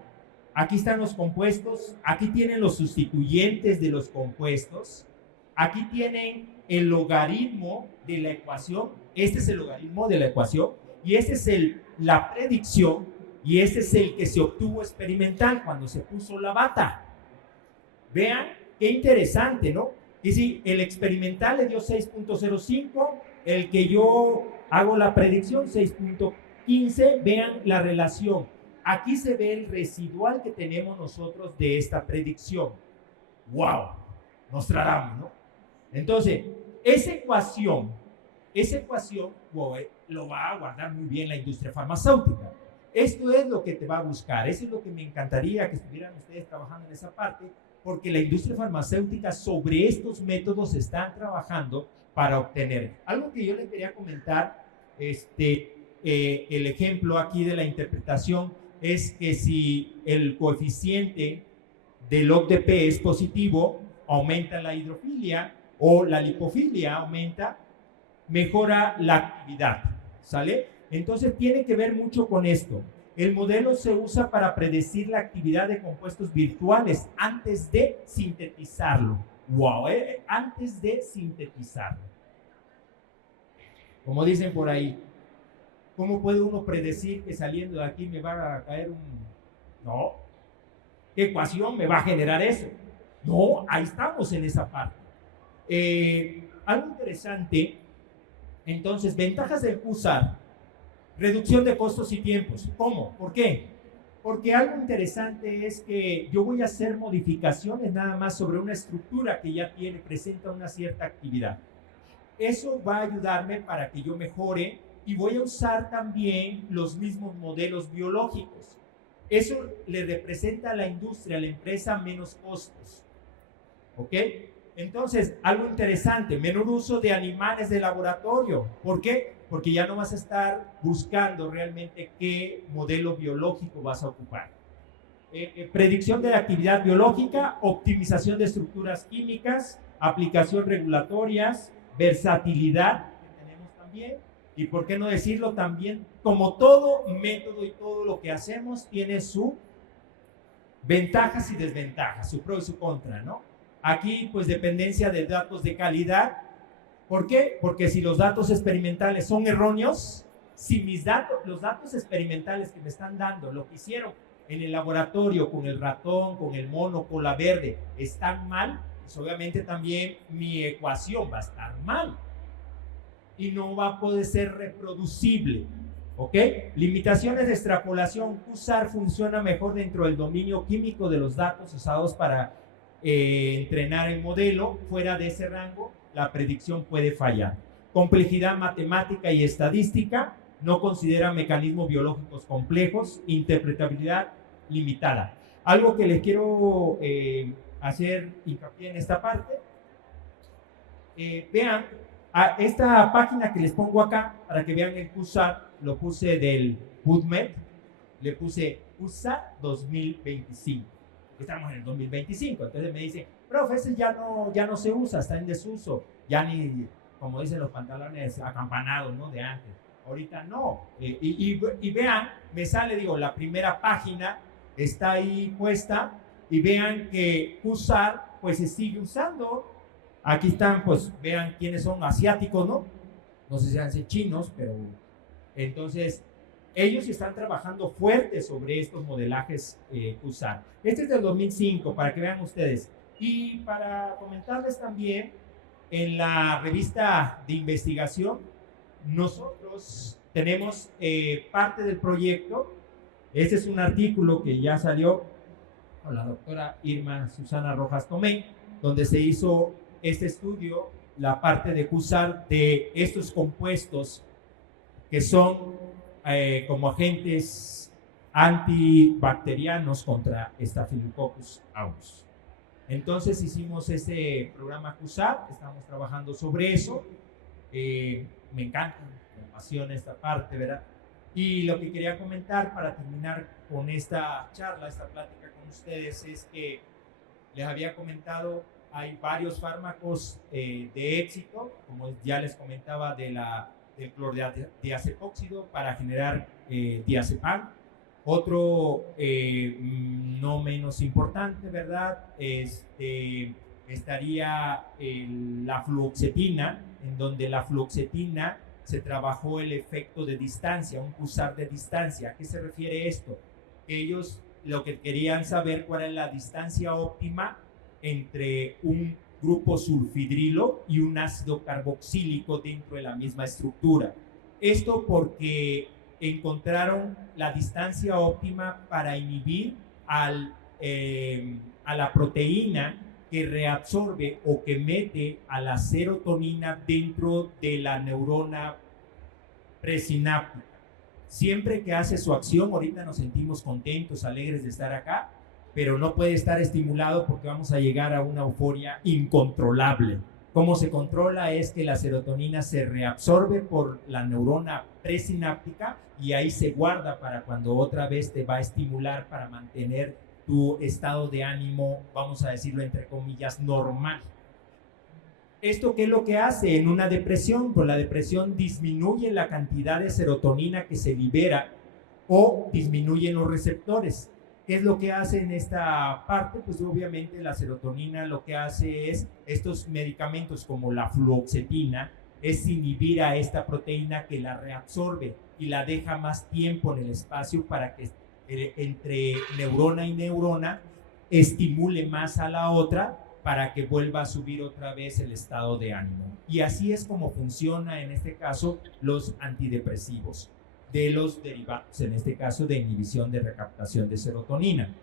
Aquí están los compuestos, aquí tienen los sustituyentes de los compuestos, aquí tienen el logaritmo de la ecuación, este es el logaritmo de la ecuación, y este es la predicción, y este es el que se obtuvo experimental cuando se puso la bata. Vean qué interesante, ¿no? Y si el experimental le dio 6.05, el que yo hago la predicción 6.15, vean la relación. Aquí se ve el residual que tenemos nosotros de esta predicción. ¡Wow! Nostradamus, ¿no? Entonces, esa ecuación, wow, lo va a guardar muy bien la industria farmacéutica. Esto es lo que te va a buscar. Eso es lo que me encantaría que estuvieran ustedes trabajando en esa parte, porque la industria farmacéutica sobre estos métodos están trabajando para obtener. Algo que yo les quería comentar, el ejemplo aquí de la interpretación es que si el coeficiente de log de P es positivo, aumenta la hidrofilia o la lipofilia aumenta, mejora la actividad, ¿sale? Entonces tiene que ver mucho con esto. El modelo se usa para predecir la actividad de compuestos virtuales antes de sintetizarlo. ¡Wow! Antes de sintetizarlo. Como dicen por ahí, ¿cómo puede uno predecir que saliendo de aquí me va a caer un... No, ¿qué ecuación me va a generar eso? No, ahí estamos en esa parte. algo interesante, entonces, ventajas del QSAR, reducción de costos y tiempos. ¿Cómo? ¿Por qué? Porque algo interesante es que yo voy a hacer modificaciones nada más sobre una estructura que ya presenta una cierta actividad. Eso va a ayudarme para que yo mejore y voy a usar también los mismos modelos biológicos. Eso le representa a la industria, a la empresa, menos costos. ¿Ok? Entonces, algo interesante, menor uso de animales de laboratorio. ¿Por qué? Porque ya no vas a estar buscando realmente qué modelo biológico vas a ocupar. Predicción de la actividad biológica, optimización de estructuras químicas, aplicación regulatorias, versatilidad, que tenemos también, y por qué no decirlo también, como todo método y todo lo que hacemos tiene sus ventajas y desventajas, su pro y su contra, ¿no? Aquí, pues, dependencia de datos de calidad. ¿Por qué? Porque si los datos experimentales son erróneos, si los datos experimentales que me están dando, lo que hicieron en el laboratorio con el ratón, con el mono, con la verde, están mal, pues obviamente también mi ecuación va a estar mal y no va a poder ser reproducible. ¿Ok? Limitaciones de extrapolación. QSAR funciona mejor dentro del dominio químico de los datos usados para entrenar el modelo. Fuera de ese rango, la predicción puede fallar. Complejidad matemática y estadística. No considera mecanismos biológicos complejos. Interpretabilidad limitada. Algo que les quiero hacer hincapié en esta parte. Vean, a esta página que les pongo acá, para que vean el QSAR, lo puse del PubMed, le puse QSAR 2025. Estamos en el 2025, entonces me dice, profe, ese ya no se usa, está en desuso, ya ni, como dicen los pantalones acampanados, ¿no? De antes. Ahorita no. Y vean, me sale, digo, la primera página está ahí puesta, y vean que QSAR, pues se sigue usando. Aquí están, pues, vean quiénes son asiáticos, ¿no? No sé si sean chinos, pero entonces ellos están trabajando fuerte sobre estos modelajes QSAR. Este es del 2005, para que vean ustedes. Y para comentarles también, en la revista de investigación, nosotros tenemos parte del proyecto. Este es un artículo que ya salió con la doctora Irma Susana Rojas Tomé, donde se hizo este estudio, la parte de QSAR de estos compuestos que son como agentes antibacterianos contra Staphylococcus aureus. Entonces hicimos este programa QSAR, estamos trabajando sobre eso. Me encanta, me apasiona esta parte, ¿verdad? Y lo que quería comentar para terminar con esta charla, esta plática con ustedes, es que les había comentado, hay varios fármacos de éxito, como ya les comentaba, del clordiazepóxido para generar diazepam. Otro no menos importante, ¿verdad? Estaría la fluoxetina, en donde la fluoxetina se trabajó el efecto de distancia, un QSAR de distancia. ¿A qué se refiere esto? Ellos lo que querían saber cuál es la distancia óptima entre un grupo sulfidrilo y un ácido carboxílico dentro de la misma estructura. Esto porque encontraron la distancia óptima para inhibir a la proteína que reabsorbe o que mete a la serotonina dentro de la neurona presináptica. Siempre que hace su acción, ahorita nos sentimos contentos, alegres de estar acá, pero no puede estar estimulado porque vamos a llegar a una euforia incontrolable. ¿Cómo se controla? Es que la serotonina se reabsorbe por la neurona presináptica y ahí se guarda para cuando otra vez te va a estimular para mantener tu estado de ánimo, vamos a decirlo entre comillas, normal. ¿Esto qué es lo que hace en una depresión? Pues la depresión disminuye la cantidad de serotonina que se libera o disminuyen los receptores. ¿Qué es lo que hace en esta parte? Pues obviamente la serotonina lo que hace es, estos medicamentos como la fluoxetina, es inhibir a esta proteína que la reabsorbe y la deja más tiempo en el espacio para que entre neurona y neurona estimule más a la otra para que vuelva a subir otra vez el estado de ánimo. Y así es como funciona en este caso los antidepresivos, de los derivados, en este caso de inhibición de recaptación de serotonina.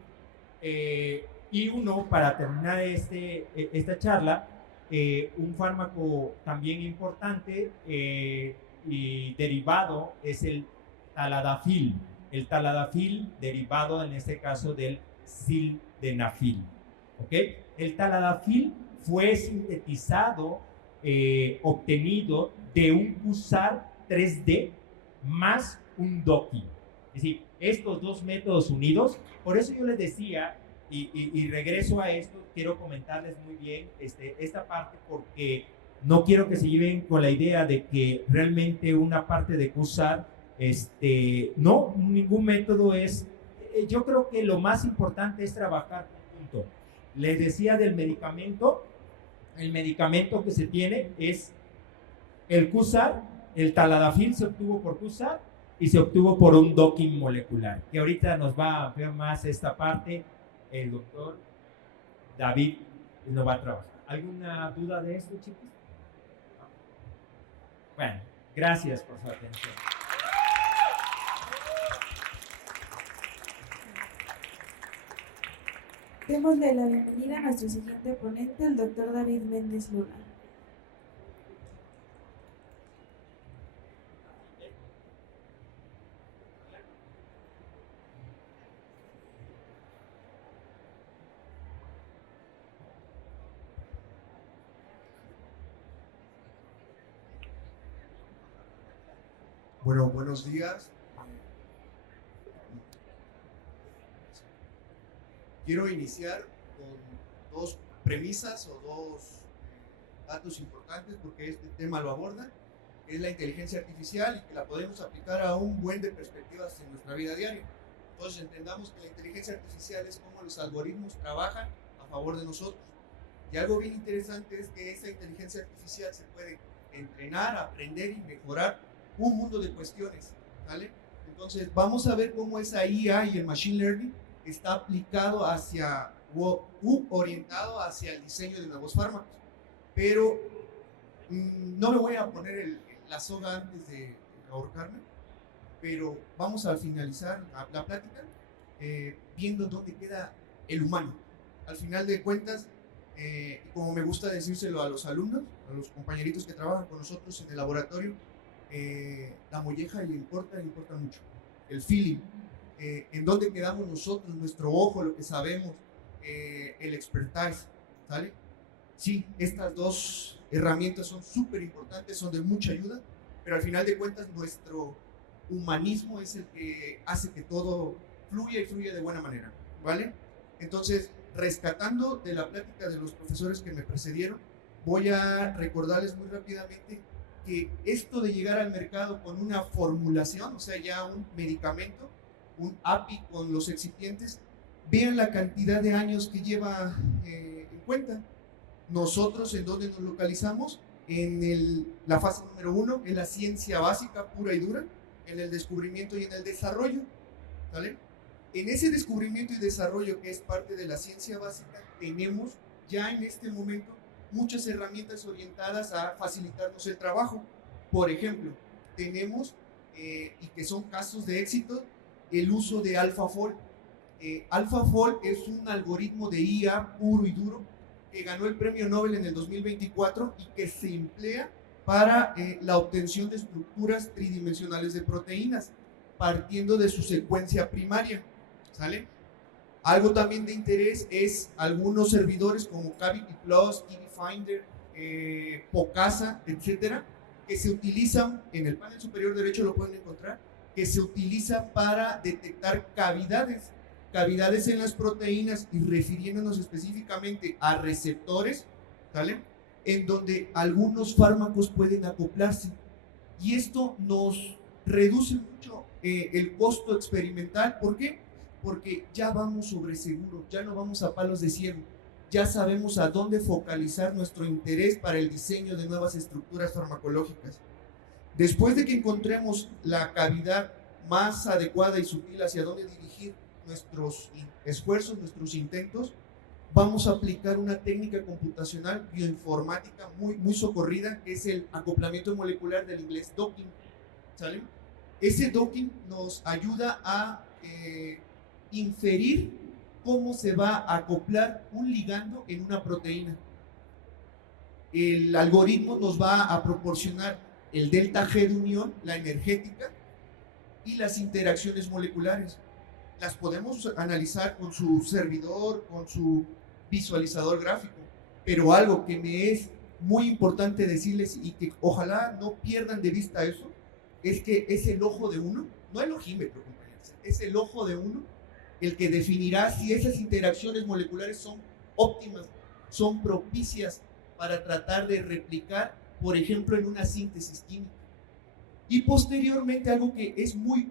Y uno, para terminar esta charla, un fármaco también importante y derivado es el taladafil. El taladafil derivado en este caso del sildenafil. ¿Ok? El taladafil fue sintetizado, obtenido de un QSAR 3D más un DOCI. Es decir, estos dos métodos unidos, por eso yo les decía, y regreso a esto, quiero comentarles muy bien esta parte, porque no quiero que se lleven con la idea de que realmente una parte de QSAR, no, ningún método es, yo creo que lo más importante es trabajar junto. Les decía del medicamento, el medicamento que se tiene es el QSAR, el taladafil se obtuvo por QSAR y se obtuvo por un docking molecular, que ahorita nos va a ampliar más esta parte el doctor David nos va a trabajar. ¿Alguna duda de esto, chicos? Bueno, gracias por su atención. Démosle la bienvenida a nuestro siguiente ponente, el doctor David Méndez Luna. Bueno, buenos días. Quiero iniciar con dos premisas o dos datos importantes porque este tema lo aborda, que es la inteligencia artificial y que la podemos aplicar a un buen de perspectivas en nuestra vida diaria. Entonces entendamos que la inteligencia artificial es cómo los algoritmos trabajan a favor de nosotros. Y algo bien interesante es que esa inteligencia artificial se puede entrenar, aprender y mejorar un mundo de cuestiones, ¿vale? Entonces vamos a ver cómo esa IA y el Machine Learning está aplicado hacia orientado hacia el diseño de nuevos fármacos. Pero no me voy a poner la soga antes de ahorcarme, pero vamos a finalizar la plática viendo dónde queda el humano. Al final de cuentas, como me gusta decírselo a los alumnos, a los compañeritos que trabajan con nosotros en el laboratorio, la molleja le importa mucho. El feeling, en dónde quedamos nosotros, nuestro ojo, lo que sabemos, el expertise, ¿sale? Sí, estas dos herramientas son súper importantes, son de mucha ayuda, pero al final de cuentas nuestro humanismo es el que hace que todo fluya y fluya de buena manera, ¿vale? Entonces, rescatando de la plática de los profesores que me precedieron, voy a recordarles muy rápidamente que esto de llegar al mercado con una formulación, o sea, ya un medicamento, un API con los excipientes, vean la cantidad de años que lleva en cuenta. Nosotros, ¿en dónde nos localizamos? En la fase número 1, en la ciencia básica, pura y dura, en el descubrimiento y en el desarrollo, ¿vale? En ese descubrimiento y desarrollo, que es parte de la ciencia básica, tenemos ya en este momento muchas herramientas orientadas a facilitarnos el trabajo. Por ejemplo, tenemos, y que son casos de éxito, el uso de AlphaFold. AlphaFold es un algoritmo de IA puro y duro que ganó el premio Nobel en el 2024 y que se emplea para la obtención de estructuras tridimensionales de proteínas, partiendo de su secuencia primaria, ¿sale? Algo también de interés es algunos servidores como Cavity Plus, KiwiFinder, Pocasa, etcétera, que se utilizan, en el panel superior derecho lo pueden encontrar, que se utiliza para detectar cavidades en las proteínas y refiriéndonos específicamente a receptores, ¿vale? En donde algunos fármacos pueden acoplarse. Y esto nos reduce mucho el costo experimental. ¿Por qué? Porque ya vamos sobre seguro, ya no vamos a palos de ciego, ya sabemos a dónde focalizar nuestro interés para el diseño de nuevas estructuras farmacológicas. Después de que encontremos la cavidad más adecuada y sutil hacia dónde dirigir nuestros esfuerzos, nuestros intentos, vamos a aplicar una técnica computacional bioinformática muy socorrida, que es el acoplamiento molecular, del inglés docking, ¿sale? Ese docking nos ayuda a inferir cómo se va a acoplar un ligando en una proteína. El algoritmo nos va a proporcionar el delta G de unión, la energética, y las interacciones moleculares. Las podemos analizar con su servidor, con su visualizador gráfico, pero algo que me es muy importante decirles y que ojalá no pierdan de vista eso, es que es el ojo de uno, no el ojímetro, compañeros, es el ojo de uno el que definirá si esas interacciones moleculares son óptimas, son propicias para tratar de replicar, por ejemplo, en una síntesis química. Y posteriormente, algo que es muy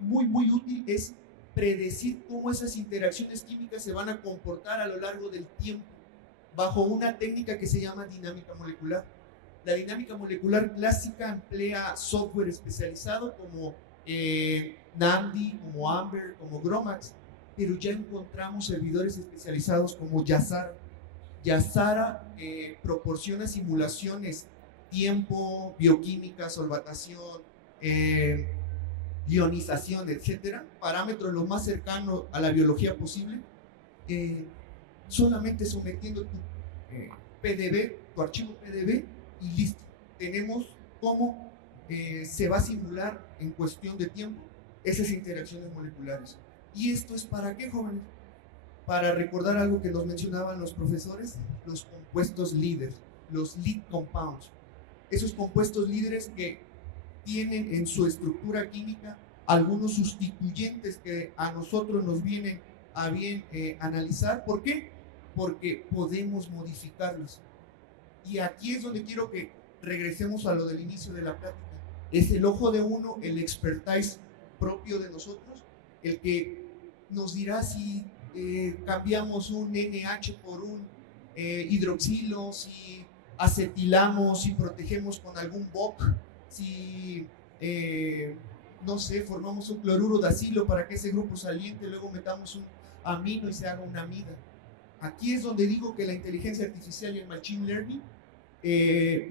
útil es predecir cómo esas interacciones químicas se van a comportar a lo largo del tiempo, bajo una técnica que se llama dinámica molecular. La dinámica molecular clásica emplea software especializado como NAMD, como Amber, como GROMACS, pero ya encontramos servidores especializados como Yazara. Yazara proporciona simulaciones, tiempo, bioquímica, solvatación, ionización, etcétera, parámetros lo más cercanos a la biología posible, solamente sometiendo tu PDB, tu archivo PDB, y listo. Tenemos cómo se va a simular en cuestión de tiempo esas interacciones moleculares. ¿Y esto es para qué, jóvenes? Para recordar algo que nos mencionaban los profesores, los compuestos líderes, los lead compounds. Esos compuestos líderes que tienen en su estructura química algunos sustituyentes que a nosotros nos vienen a bien analizar. ¿Por qué? Porque podemos modificarlos. Y aquí es donde quiero que regresemos a lo del inicio de la plática. Es el ojo de uno, el expertise propio de nosotros, el que nos dirá si cambiamos un NH por un hidroxilo, si acetilamos, si protegemos con algún BOC, si no sé, formamos un cloruro de acilo para que ese grupo saliente luego metamos un amino y se haga una amida. Aquí es donde digo que la inteligencia artificial y el machine learning,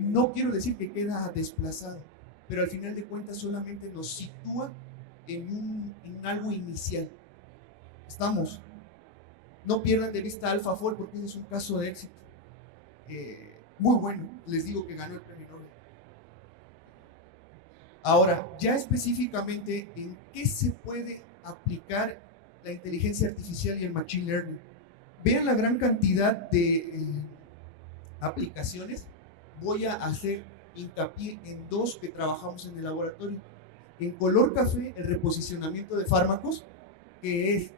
no quiero decir que queda desplazado, pero al final de cuentas solamente nos sitúa en algo inicial. Estamos. No pierdan de vista AlphaFold, porque es un caso de éxito. Muy bueno, les digo que ganó el premio Nobel. Ahora, ya específicamente, ¿en qué se puede aplicar la inteligencia artificial y el machine learning? Vean la gran cantidad de aplicaciones. Voy a hacer hincapié en dos que trabajamos en el laboratorio. En color café, el reposicionamiento de fármacos, que es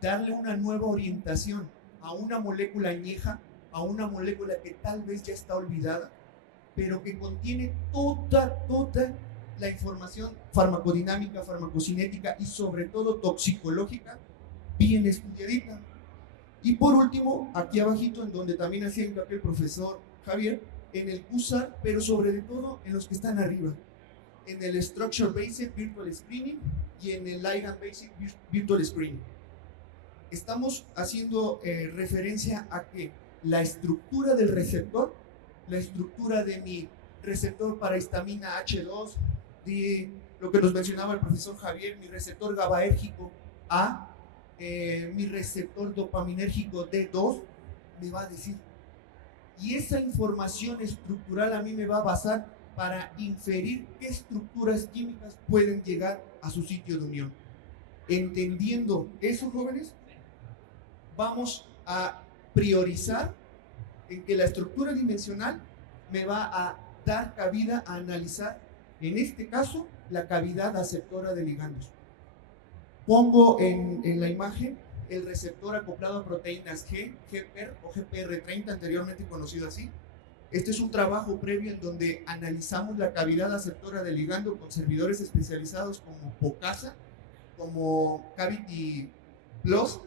darle una nueva orientación a una molécula añeja, a una molécula que tal vez ya está olvidada, pero que contiene toda la información farmacodinámica, farmacocinética y sobre todo toxicológica bien estudiadita. Y por último, aquí abajito, en donde también hacía hincapié el profesor Javier, en el QSAR, pero sobre todo en los que están arriba, en el Structure Based Virtual Screening y en el Ligand Based Virtual Screening. Estamos haciendo referencia a que la estructura del receptor, la estructura de mi receptor para histamina H2, de lo que nos mencionaba el profesor Javier, mi receptor GABAérgico A, mi receptor dopaminérgico D2, me va a decir. Y esa información estructural a mí me va a basar para inferir qué estructuras químicas pueden llegar a su sitio de unión. Entendiendo eso, jóvenes, vamos a priorizar en que la estructura dimensional me va a dar cabida a analizar, en este caso, la cavidad aceptora de ligandos. Pongo en la imagen el receptor acoplado a proteínas G, GPR o GPR30, anteriormente conocido así. Este es un trabajo previo en donde analizamos la cavidad aceptora de ligando con servidores especializados como Pocasa, como Cavity Plus,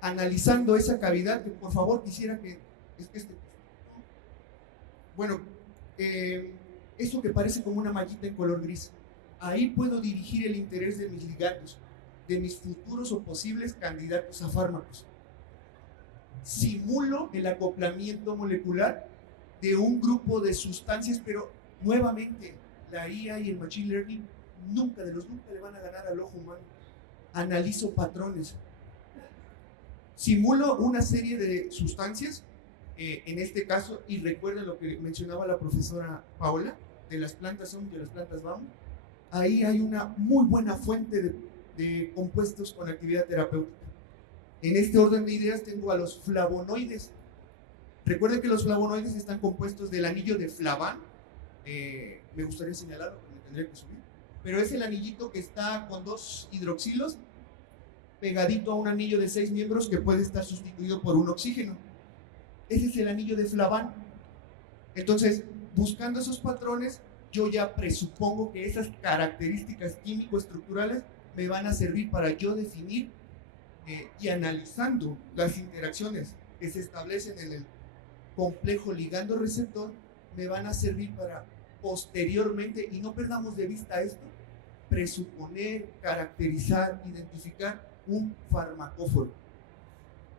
analizando esa cavidad, que por favor quisiera que bueno, eso que parece como una mallita en color gris, ahí puedo dirigir el interés de mis ligandos, de mis futuros o posibles candidatos a fármacos. simulo el acoplamiento molecular de un grupo de sustancias, pero nuevamente la IA y el Machine Learning nunca le van a ganar al ojo humano. Analizo patrones. Simulo una serie de sustancias, en este caso, y recuerden lo que mencionaba la profesora Paola, de las plantas son, de las plantas vamos. Ahí hay una muy buena fuente de compuestos con actividad terapéutica. En este orden de ideas tengo a los flavonoides. Recuerden que los flavonoides están compuestos del anillo de Flaván. Me gustaría señalarlo, pero me tendría que subir. Pero es el anillito que está con 2 hidroxilos pegadito a un anillo de 6 miembros que puede estar sustituido por un oxígeno. Ese es el anillo de Flaván. Entonces, buscando esos patrones, yo ya presupongo que esas características químico-estructurales me van a servir para yo definir y analizando las interacciones que se establecen en el complejo ligando-receptor, me van a servir para posteriormente, y no perdamos de vista esto, presuponer, caracterizar, identificar un farmacóforo.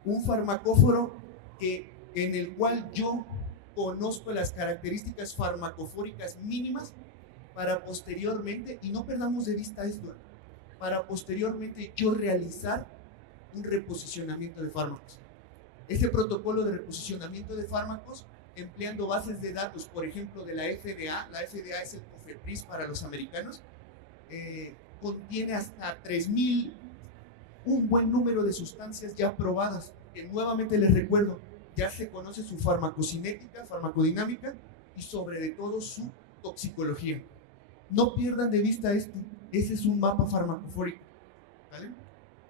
Un farmacóforo en el cual yo conozco las características farmacofóricas mínimas para posteriormente, y no perdamos de vista esto, para posteriormente yo realizar un reposicionamiento de fármacos. Este protocolo de reposicionamiento de fármacos, empleando bases de datos, por ejemplo, de la FDA es el COFEPRIS para los americanos, contiene hasta 3.000, un buen número de sustancias ya probadas, que nuevamente les recuerdo, ya se conoce su farmacocinética, farmacodinámica y sobre de todo su toxicología. No pierdan de vista esto, ese es un mapa farmacofórico, ¿vale?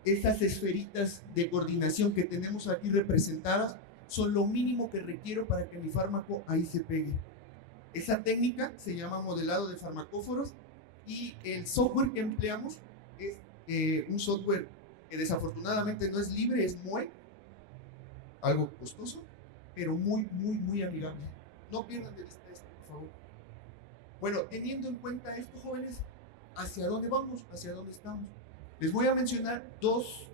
Esas esferitas de coordinación que tenemos aquí representadas son lo mínimo que requiero para que mi fármaco ahí se pegue. Esa técnica se llama modelado de farmacóforos y el software que empleamos es un software que desafortunadamente no es libre, es MOE, algo costoso, pero muy amigable. No pierdan de vista esto, por favor. Bueno, teniendo en cuenta esto, jóvenes, ¿hacia dónde vamos? ¿Hacia dónde estamos? Les voy a mencionar dos,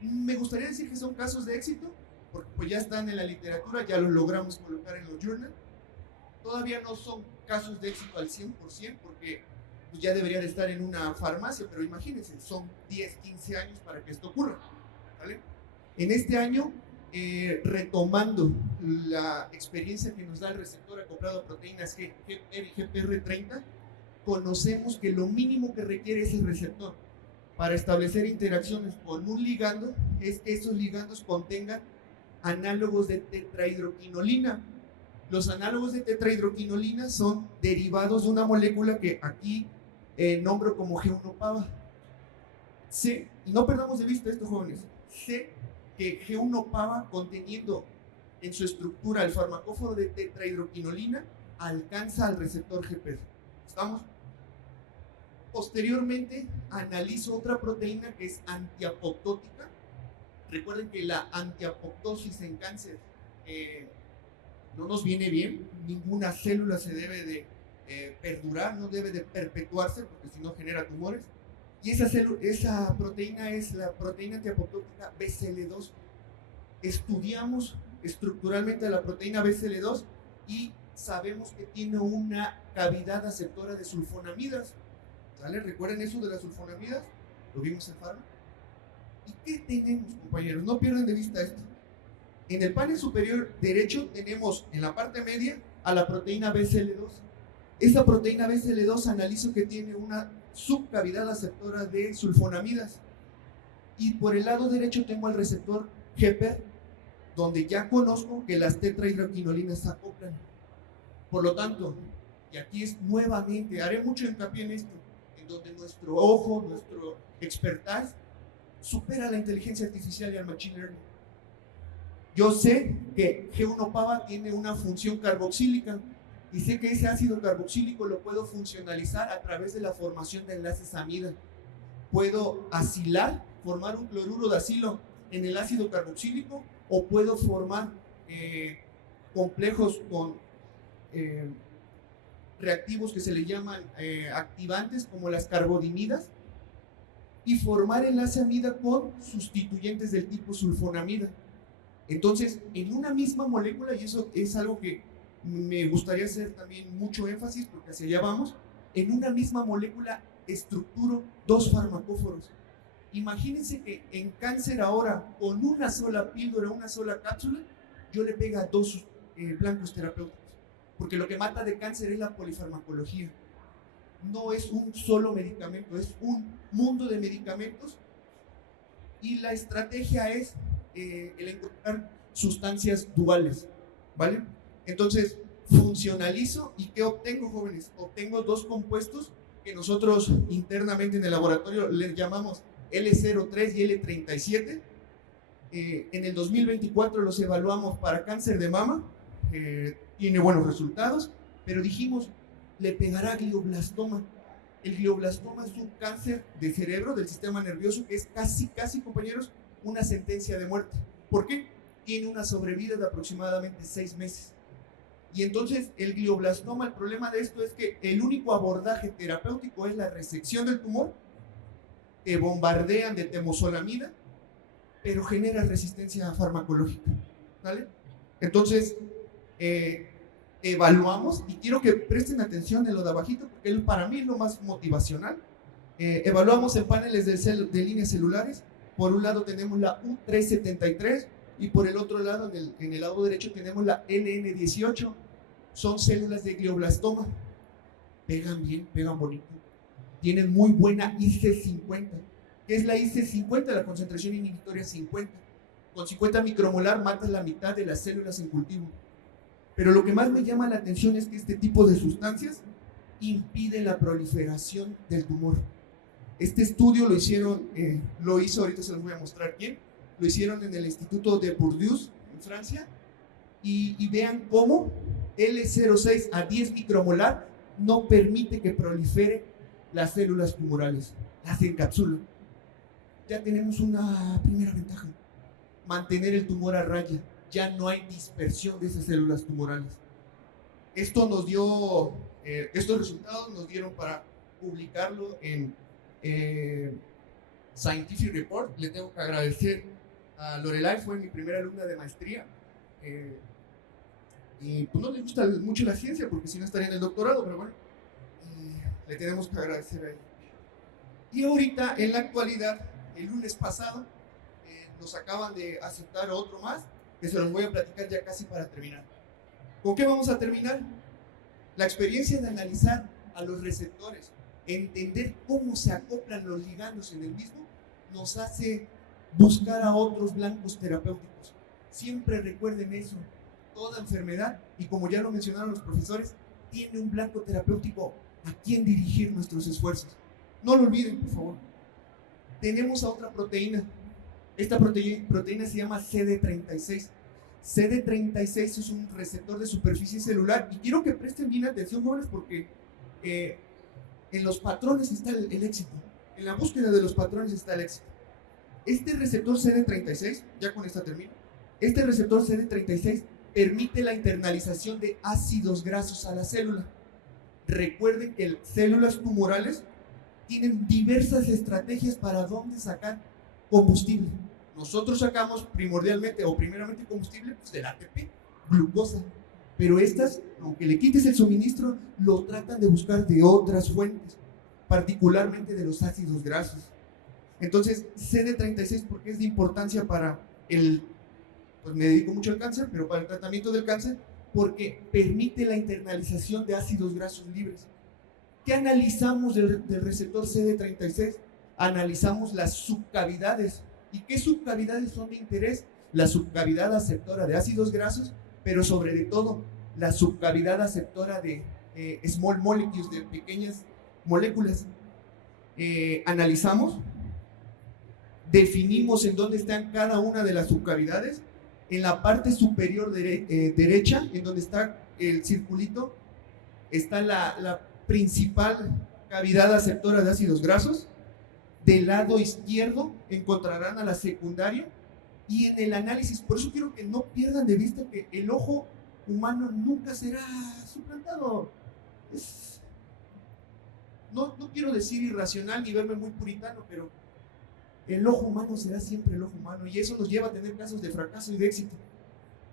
me gustaría decir que son casos de éxito, porque pues ya están en la literatura, ya los logramos colocar en los journals. Todavía no son casos de éxito al 100%, porque pues ya debería de estar en una farmacia, pero imagínense, son 10, 15 años para que esto ocurra, ¿vale? En este año, retomando la experiencia que nos da el receptor acoplado a proteínas GPR30, conocemos que lo mínimo que requiere ese receptor para establecer interacciones con un ligando es que esos ligandos contengan análogos de tetrahidroquinolina. Los análogos de tetrahidroquinolina son derivados de una molécula que aquí nombro como G1-PAVA. Sé, y no perdamos de vista esto, jóvenes, sé que G1-PAVA, conteniendo en su estructura el farmacóforo de tetrahidroquinolina, alcanza al receptor GPR. ¿Estamos? Posteriormente analizo otra proteína que es antiapoptótica. Recuerden que la antiapoptosis en cáncer no nos viene bien. Ninguna célula se debe de perdurar, no debe de perpetuarse, porque si no genera tumores. Y esa proteína es la proteína antiapoptótica BCL2. Estudiamos estructuralmente la proteína BCL2 y sabemos que tiene una cavidad aceptora de sulfonamidas. ¿Sale? ¿Recuerden eso de las sulfonamidas? Lo vimos en Pharma. ¿Y qué tenemos, compañeros? No pierdan de vista esto. En el panel superior derecho tenemos en la parte media a la proteína BCL2. Esta proteína BCL2 analizo que tiene una subcavidad aceptora de sulfonamidas. Y por el lado derecho tengo al receptor GPR, donde ya conozco que las tetrahidroquinolinas se acoplan. Por lo tanto, y aquí es nuevamente, haré mucho hincapié en esto, en donde nuestro ojo, nuestro expertise, supera la inteligencia artificial y al machine learning. Yo sé que G1-PAVA tiene una función carboxílica y sé que ese ácido carboxílico lo puedo funcionalizar a través de la formación de enlaces amida. Puedo acilar, formar un cloruro de acilo en el ácido carboxílico, o puedo formar complejos con reactivos que se le llaman activantes, como las carbodimidas, y formar enlace amida con sustituyentes del tipo sulfonamida. Entonces, en una misma molécula, y eso es algo que me gustaría hacer también mucho énfasis, porque hacia allá vamos, en una misma molécula estructuro dos farmacóforos. Imagínense que en cáncer ahora, con una sola píldora, una sola cápsula, yo le pega dos blancos terapéuticos. Porque lo que mata de cáncer es la polifarmacología. No es un solo medicamento, es un mundo de medicamentos. Y la estrategia es el encontrar sustancias duales, ¿vale? Entonces, funcionalizo y ¿qué obtengo, jóvenes? Obtengo dos compuestos que nosotros internamente en el laboratorio les llamamos L03 y L37. En el 2024 los evaluamos para cáncer de mama, tiene buenos resultados, pero dijimos, le pegará glioblastoma. El glioblastoma es un cáncer de cerebro, del sistema nervioso, que es casi, compañeros, una sentencia de muerte. ¿Por qué? Tiene una sobrevida de aproximadamente 6 meses. Y entonces el glioblastoma, el problema de esto es que el único abordaje terapéutico es la resección del tumor, te bombardean de temozolomida, pero genera resistencia farmacológica, ¿vale? Entonces, evaluamos, y quiero que presten atención en lo de abajito, porque para mí es lo más motivacional. Evaluamos en paneles de líneas celulares. Por un lado tenemos la U373 y por el otro lado, en el lado derecho, tenemos la LN18. Son células de glioblastoma. Pegan bien, pegan bonito. Tienen muy buena IC50. ¿Qué es la IC50? La concentración inhibitoria 50. Con 50 micromolar matas la mitad de las células en cultivo. Pero lo que más me llama la atención es que este tipo de sustancias impide la proliferación del tumor. Este estudio lo hizo, ahorita se los voy a mostrar quién, lo hicieron en el Instituto de Bordeaux, en Francia, y vean cómo L06 a 10 micromolar no permite que prolifere las células tumorales, las encapsula. Ya tenemos una primera ventaja, mantener el tumor a raya. Ya no hay dispersión de esas células tumorales. Esto nos dio, estos resultados nos dieron para publicarlo en Scientific Report. Le tengo que agradecer a Lorelai, fue mi primera alumna de maestría. Y pues no le gusta mucho la ciencia, porque si no estaría en el doctorado, pero bueno, le tenemos que agradecer a ella. Y ahorita, en la actualidad, el lunes pasado, nos acaban de aceptar otro más, que se los voy a platicar ya casi para terminar. ¿Con qué vamos a terminar? La experiencia de analizar a los receptores, entender cómo se acoplan los ligandos en el mismo, nos hace buscar a otros blancos terapéuticos. Siempre recuerden eso, toda enfermedad, y como ya lo mencionaron los profesores, tiene un blanco terapéutico a quien dirigir nuestros esfuerzos. No lo olviden, por favor. Tenemos a otra proteína. Esta proteína se llama CD36. CD36 es un receptor de superficie celular, y quiero que presten bien atención, jóvenes, porque en los patrones está el éxito. En la búsqueda de los patrones está el éxito. Este receptor CD36, ya con esta termino, este receptor CD36 permite la internalización de ácidos grasos a la célula. Recuerden que células tumorales tienen diversas estrategias para dónde sacar combustible. Nosotros sacamos primordialmente o primeramente combustible pues del ATP, glucosa, pero estas, aunque le quites el suministro, lo tratan de buscar de otras fuentes, particularmente de los ácidos grasos. Entonces, CD36, ¿por qué es de importancia para pues me dedico mucho al cáncer, pero para el tratamiento del cáncer? Porque permite la internalización de ácidos grasos libres. ¿Qué analizamos del receptor CD36? Analizamos las subcavidades. ¿Y qué subcavidades son de interés? La subcavidad aceptora de ácidos grasos, pero sobre todo la subcavidad aceptora de small molecules, de pequeñas moléculas. Analizamos, definimos en dónde están cada una de las subcavidades. En la parte superior derecha, en donde está el circulito, está la principal cavidad aceptora de ácidos grasos. Del lado izquierdo encontrarán a la secundaria, y en el análisis, por eso quiero que no pierdan de vista que el ojo humano nunca será suplantado. No quiero decir irracional ni verme muy puritano, pero el ojo humano será siempre el ojo humano y eso nos lleva a tener casos de fracaso y de éxito.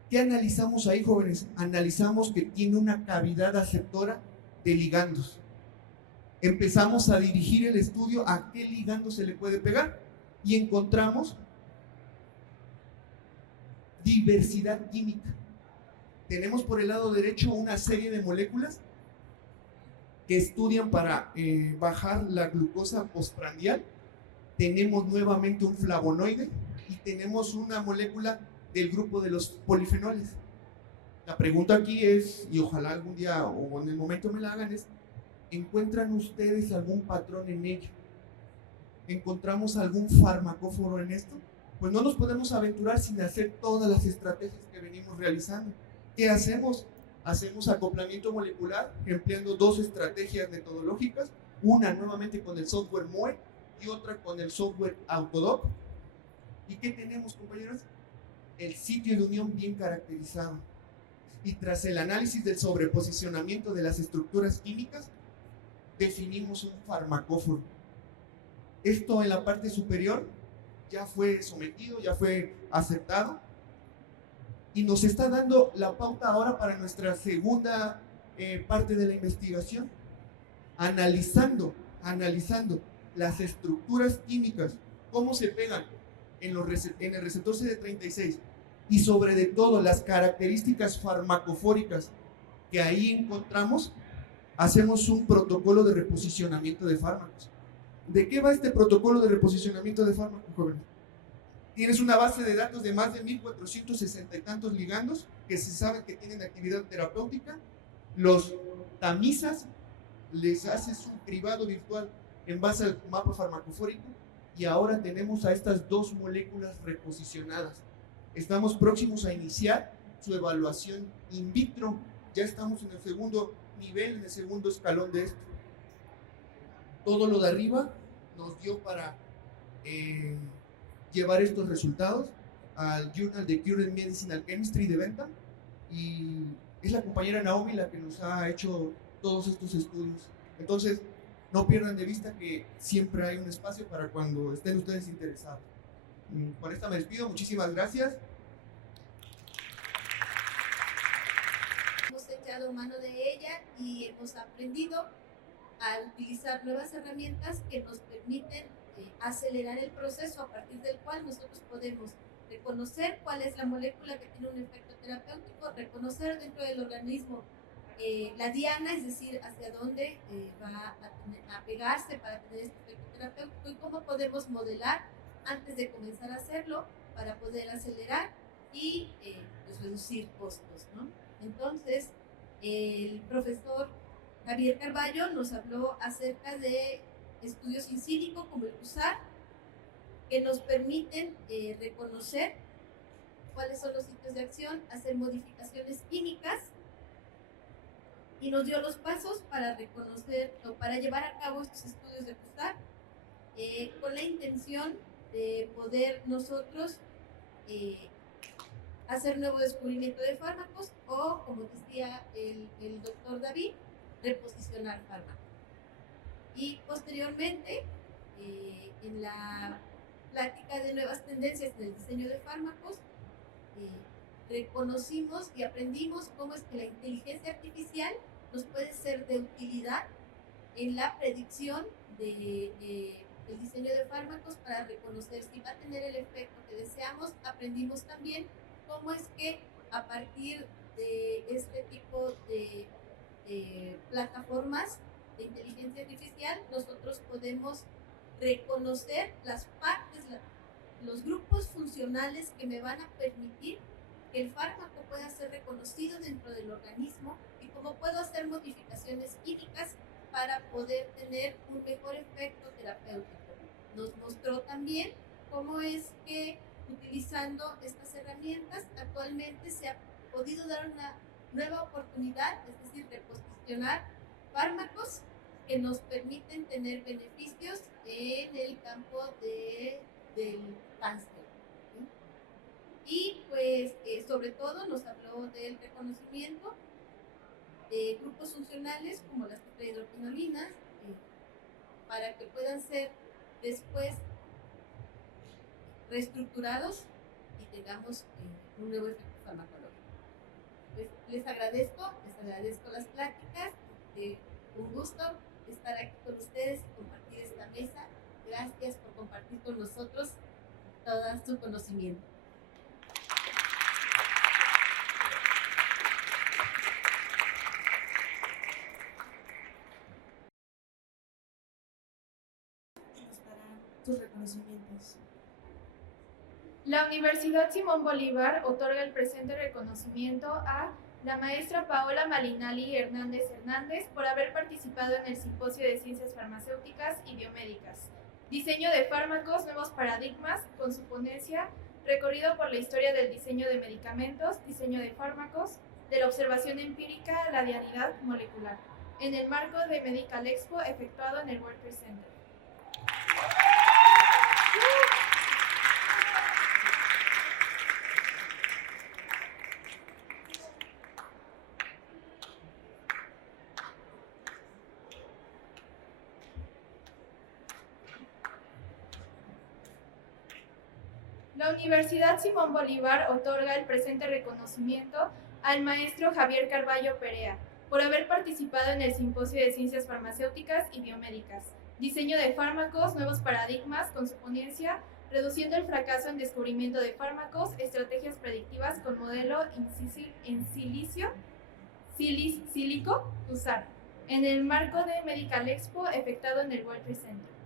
¿Qué analizamos ahí, jóvenes? Analizamos que tiene una cavidad aceptora de ligandos. Empezamos a dirigir el estudio a qué ligando se le puede pegar y encontramos diversidad química. Tenemos por el lado derecho una serie de moléculas que estudian para bajar la glucosa postprandial. Tenemos nuevamente un flavonoide y tenemos una molécula del grupo de los polifenoles. La pregunta aquí es, y ojalá algún día o en el momento me la hagan, es: ¿encuentran ustedes algún patrón en ello? ¿Encontramos algún farmacóforo en esto? Pues no nos podemos aventurar sin hacer todas las estrategias que venimos realizando. ¿Qué hacemos? Hacemos acoplamiento molecular empleando dos estrategias metodológicas, una nuevamente con el software MOE y otra con el software Autodoc. ¿Y qué tenemos, compañeros? El sitio de unión bien caracterizado. Y tras el análisis del sobreposicionamiento de las estructuras químicas, definimos un farmacóforo. Esto en la parte superior ya fue sometido, ya fue aceptado y nos está dando la pauta ahora para nuestra segunda parte de la investigación, analizando las estructuras químicas, cómo se pegan en el receptor CD36 y sobre de todo las características farmacofóricas que ahí encontramos. Hacemos un protocolo de reposicionamiento de fármacos. ¿De qué va este protocolo de reposicionamiento de fármacos, jóvenes? Tienes una base de datos de más de 1460 y tantos ligandos que se sabe que tienen actividad terapéutica, los tamizas, les haces un cribado virtual en base al mapa farmacofórico y ahora tenemos a estas dos moléculas reposicionadas. Estamos próximos a iniciar su evaluación in vitro. Ya estamos en el segundo nivel, en el segundo escalón de esto. Todo lo de arriba nos dio para llevar estos resultados al Journal de Current Medicinal Chemistry de Bentham, y es la compañera Naomi la que nos ha hecho todos estos estudios. Entonces, no pierdan de vista que siempre hay un espacio para cuando estén ustedes interesados. Con esta me despido, muchísimas gracias. Hemos echado mano de ella y hemos aprendido a utilizar nuevas herramientas que nos permiten acelerar el proceso, a partir del cual nosotros podemos reconocer cuál es la molécula que tiene un efecto terapéutico, reconocer dentro del organismo la diana, es decir, hacia dónde va a pegarse para tener este efecto terapéutico, y cómo podemos modelar antes de comenzar a hacerlo para poder acelerar y pues reducir costos, ¿no? Entonces, el profesor Javier Carballo nos habló acerca de estudios in silico como el CUSAR, que nos permiten reconocer cuáles son los sitios de acción, hacer modificaciones químicas, y nos dio los pasos para reconocer o para llevar a cabo estos estudios de CUSAR con la intención de poder nosotros hacer nuevo descubrimiento de fármacos o, como decía el doctor David, reposicionar fármacos. Y posteriormente, en la plática de nuevas tendencias en el diseño de fármacos, reconocimos y aprendimos cómo es que la inteligencia artificial nos puede ser de utilidad en la predicción del diseño de fármacos para reconocer si va a tener el efecto que deseamos. Aprendimos también cómo es que a partir de este tipo de plataformas de inteligencia artificial nosotros podemos reconocer las partes, los grupos funcionales que me van a permitir que el fármaco pueda ser reconocido dentro del organismo, y cómo puedo hacer modificaciones químicas para poder tener un mejor efecto terapéutico. Nos mostró también cómo es que utilizando estas herramientas actualmente se ha podido dar una nueva oportunidad, es decir, reposicionar fármacos que nos permiten tener beneficios en el campo del cáncer. ¿Sí? Y pues sobre todo nos habló del reconocimiento de grupos funcionales como las tetrahidroquinolinas para que puedan ser después reestructurados y tengamos un nuevo efecto farmacológico. Les agradezco las pláticas, un gusto estar aquí con ustedes y compartir esta mesa. Gracias por compartir con nosotros todo su conocimiento. Nos darán sus reconocimientos. La Universidad Simón Bolívar otorga el presente reconocimiento a la maestra Paola Malinali Hernández por haber participado en el Simposio de Ciencias Farmacéuticas y Biomédicas. Diseño de fármacos, nuevos paradigmas, con su ponencia, recorrido por la historia del diseño de medicamentos, diseño de fármacos, de la observación empírica a la dianidad molecular, en el marco de Medical Expo efectuado en el World Trade Center. La Universidad Simón Bolívar otorga el presente reconocimiento al maestro Javier Carballo Perea por haber participado en el Simposio de Ciencias Farmacéuticas y Biomédicas, diseño de fármacos, nuevos paradigmas, con su ponencia, reduciendo el fracaso en descubrimiento de fármacos, estrategias predictivas con modelo en sílico, USAR, en el marco de Medical Expo efectuado en el World Trade Center.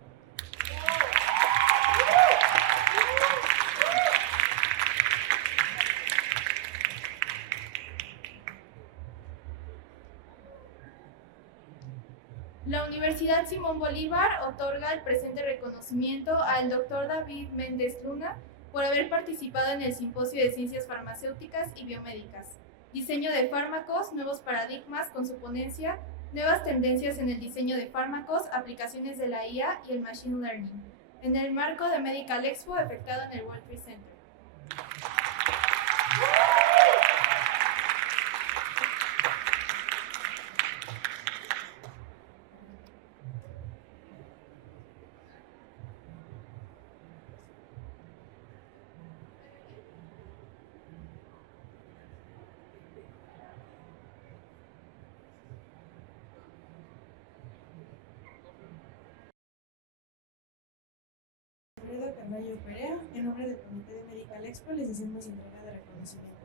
La Universidad Simón Bolívar otorga el presente reconocimiento al Dr. David Méndez Luna por haber participado en el Simposio de Ciencias Farmacéuticas y Biomédicas, diseño de fármacos, nuevos paradigmas, con su ponencia, nuevas tendencias en el diseño de fármacos, aplicaciones de la IA y el Machine Learning, en el marco de Medical Expo efectuado en el World Trade Center. Alfredo Carballo Perea, en nombre del Comité de Medical Expo, les hacemos entrega de reconocimiento.